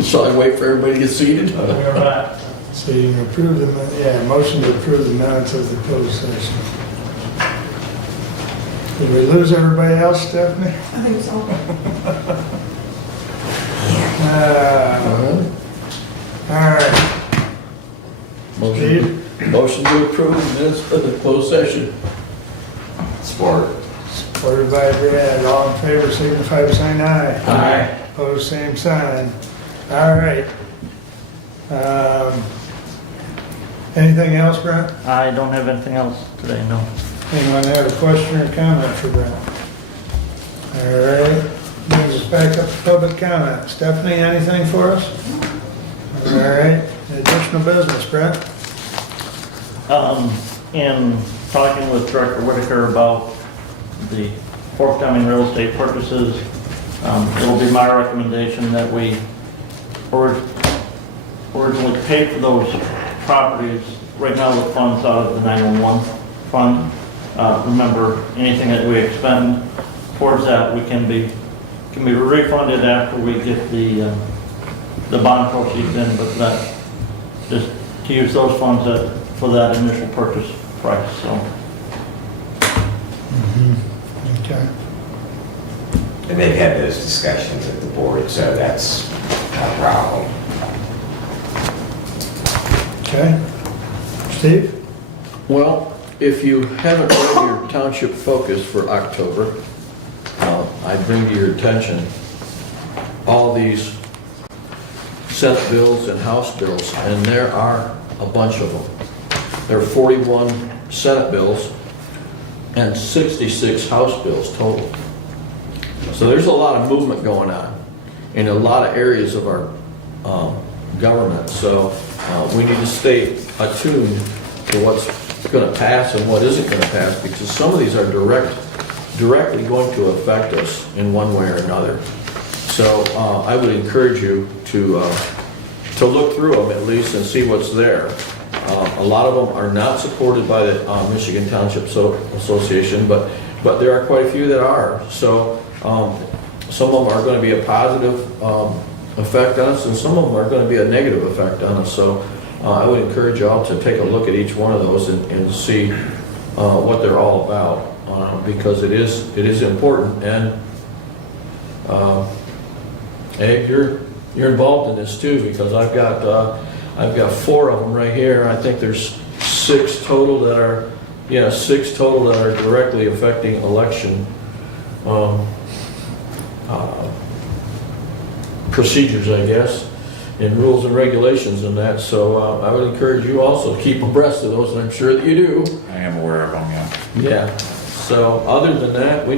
Shall I wait for everybody to get seated? We're back. So you can approve the, motion to approve the minutes of the closed session. Did we lose everybody else, Stephanie? I think so. All right. Motion to approve this for the closed session. Support. Supported by Brad. All in favor, signify by saying aye. Aye. Opposed, same sign. All right. Anything else, Brent? I don't have anything else today, no. Anyone have a question or comment for Brent? All right. Brings us back up to public comment. Stephanie, anything for us? All right. Additional business, Brent? In talking with Director Whitaker about the forthcoming real estate purchases, it will be my recommendation that we originally paid for those properties right now with funds out of the 911 fund. Remember, anything that we expend towards that, we can be refunded after we get the bond proceeds in, but that, just to use those funds for that initial purchase price, so. Okay. And they've had those discussions at the board, so that's not a problem. Okay. Steve? Well, if you haven't read your township focus for October, I bring to your attention all these Senate bills and House bills, and there are a bunch of them. There are 41 Senate bills and 66 House bills total. So there's a lot of movement going on in a lot of areas of our government. So we need to stay attuned to what's going to pass and what isn't going to pass, because some of these are directly going to affect us in one way or another. So I would encourage you to look through them at least and see what's there. A lot of them are not supported by the Michigan Township Association, but there are quite a few that are. So some of them are going to be a positive effect on us, and some of them are going to be a negative effect on us. So I would encourage y'all to take a look at each one of those and see what they're all about, because it is important. And Abe, you're involved in this too, because I've got 4 of them right here. I think there's 6 total that are directly affecting election procedures, I guess, and rules and regulations and that. So I would encourage you also to keep abreast of those, and I'm sure that you do. I am aware of them, yeah. Yeah. So other than that, we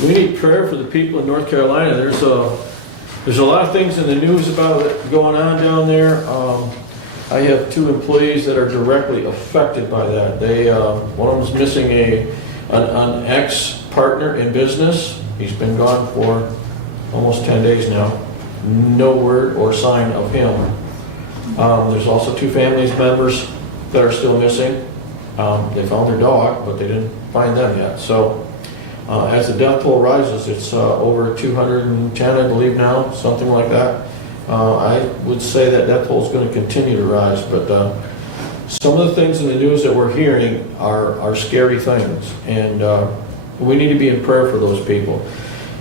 need prayer for the people in North Carolina. There's a lot of things in the news about it going on down there. I have 2 employees that are directly affected by that. One of them's missing an ex-partner in business. He's been gone for almost 10 days now. No word or sign of him. There's also 2 family members that are still missing. They found their dog, but they didn't find them yet. So as the death toll rises, it's over 210, I believe now, something like that. I would say that death toll is going to continue to rise, but some of the things in the news that we're hearing are scary things, and we need to be in prayer for those people.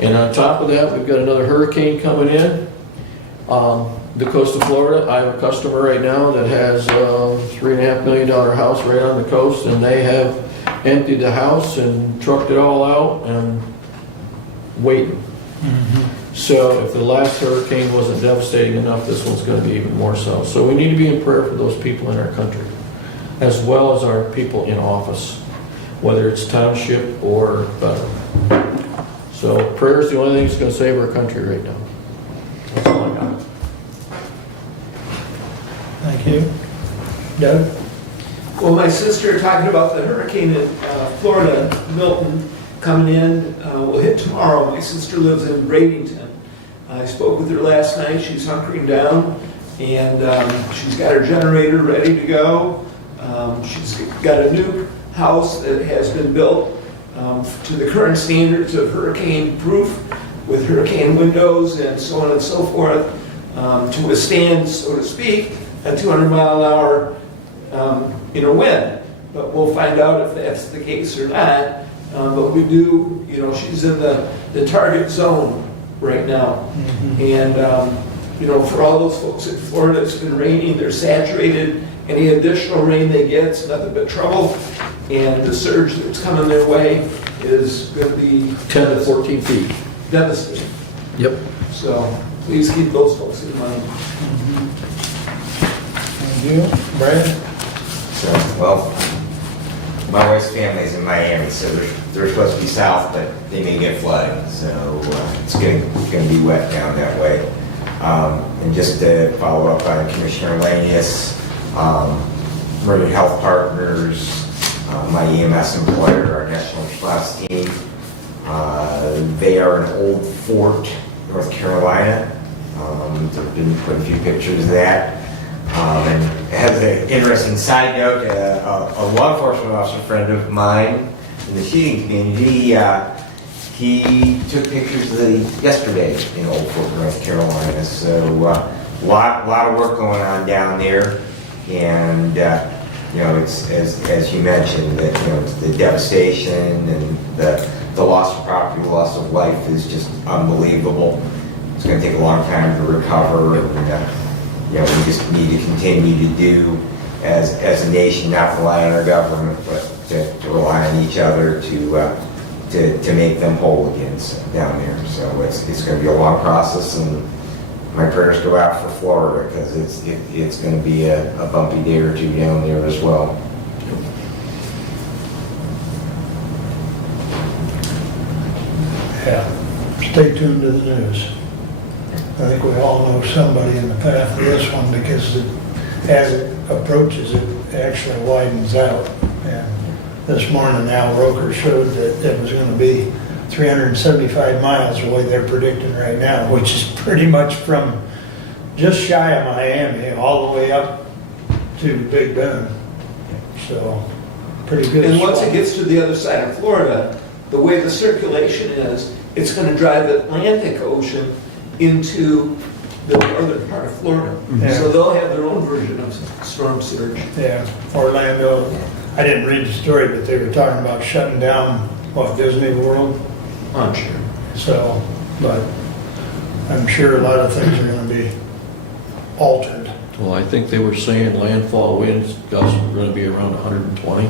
And on top of that, we've got another hurricane coming in. The coast of Florida, I have a customer right now that has a $3.5 million house right on the coast, and they have emptied the house and trucked it all out and waiting. So if the last hurricane wasn't devastating enough, this one's going to be even more so. So we need to be in prayer for those people in our country, as well as our people in office, whether it's township or federal. So prayer is the only thing that's going to save our country right now. That's all I got. Thank you. Doug? Well, my sister talking about the hurricane in Florida, Milton, coming in, will hit tomorrow. My sister lives in Bradenton. I spoke with her last night. She's hunkering down, and she's got her generator ready to go. She's got a new house that has been built to the current standards of hurricane proof, with hurricane windows and so on and so forth. to withstand, so to speak, a 200-mile-an-hour wind. But we'll find out if that's the case or not. But we do, she's in the target zone right now. And, for all those folks in Florida, it's been raining, they're saturated. Any additional rain they get, it's nothing but trouble. And the surge that's coming their way is going to be 10 to 14 feet. devastating. Yep. So please keep those folks in mind. Thank you. Brad? So, well, my wife's family's in Miami, so they're supposed to be south, but they may get flooding, so it's gonna be wet down that way. And just to follow up on Commissioner Lanius, Meridian Health Partners, my EMS employer, our national response team, they are in Old Fort, North Carolina. I've been putting a few pictures of that. And as an interesting side note, a law enforcement officer friend of mine in the shooting community, he took pictures of yesterday in Old Fort, North Carolina. So a lot of work going on down there, and it's as you mentioned that the devastation and the loss of property, loss of life is just unbelievable. It's going to take a long time to recover, and we just need to continue to do as a nation, not rely on our government, but to rely on each other to make them whole again down there. So it's going to be a long process, and my prayers go out for Florida, because it's going to be a bumpy day or two down there as well. Yeah. Stay tuned to the news. I think we all know somebody in the path of this one, because as it approaches, it actually widens out. And this morning, Al Roker showed that it was going to be 375 miles the way they're predicting right now, which is pretty much from just shy of Miami all the way up to Big Bend. So, pretty good. And once spot. it gets to the other side of Florida, the way the circulation is, it's going to drive the Atlantic Ocean into the northern part of Florida. Yeah. So they'll have their own version of storm surge. Yeah, Orlando, I didn't read the story, but they were talking about shutting down, Disney World? I'm sure. So, but I'm sure a lot of things are going to be altered. Well, I think they were saying landfall winds gusts were going to be around 120.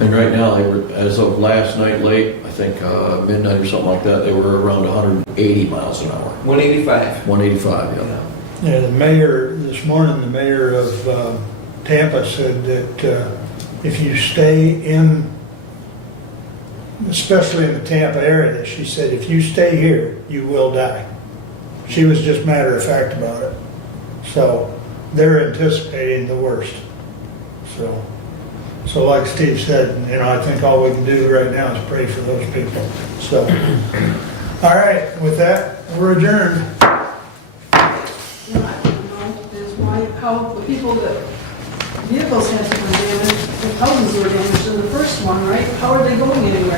And right now, they were, as of last night late, I think midnight or something like that, they were around 180 miles an hour. 185. 185, yeah. Yeah, this morning, the mayor of Tampa said that if you stay in, especially in the Tampa area, she said, if you stay here, you will die. She was just matter of fact about it. So they're anticipating the worst. So like Steve said, I think all we can do right now is pray for those people. So, all right, with that, we're adjourned. I don't know is how the people that vehicles had some damage, the houses were damaged in the first one, right? How are they going anywhere?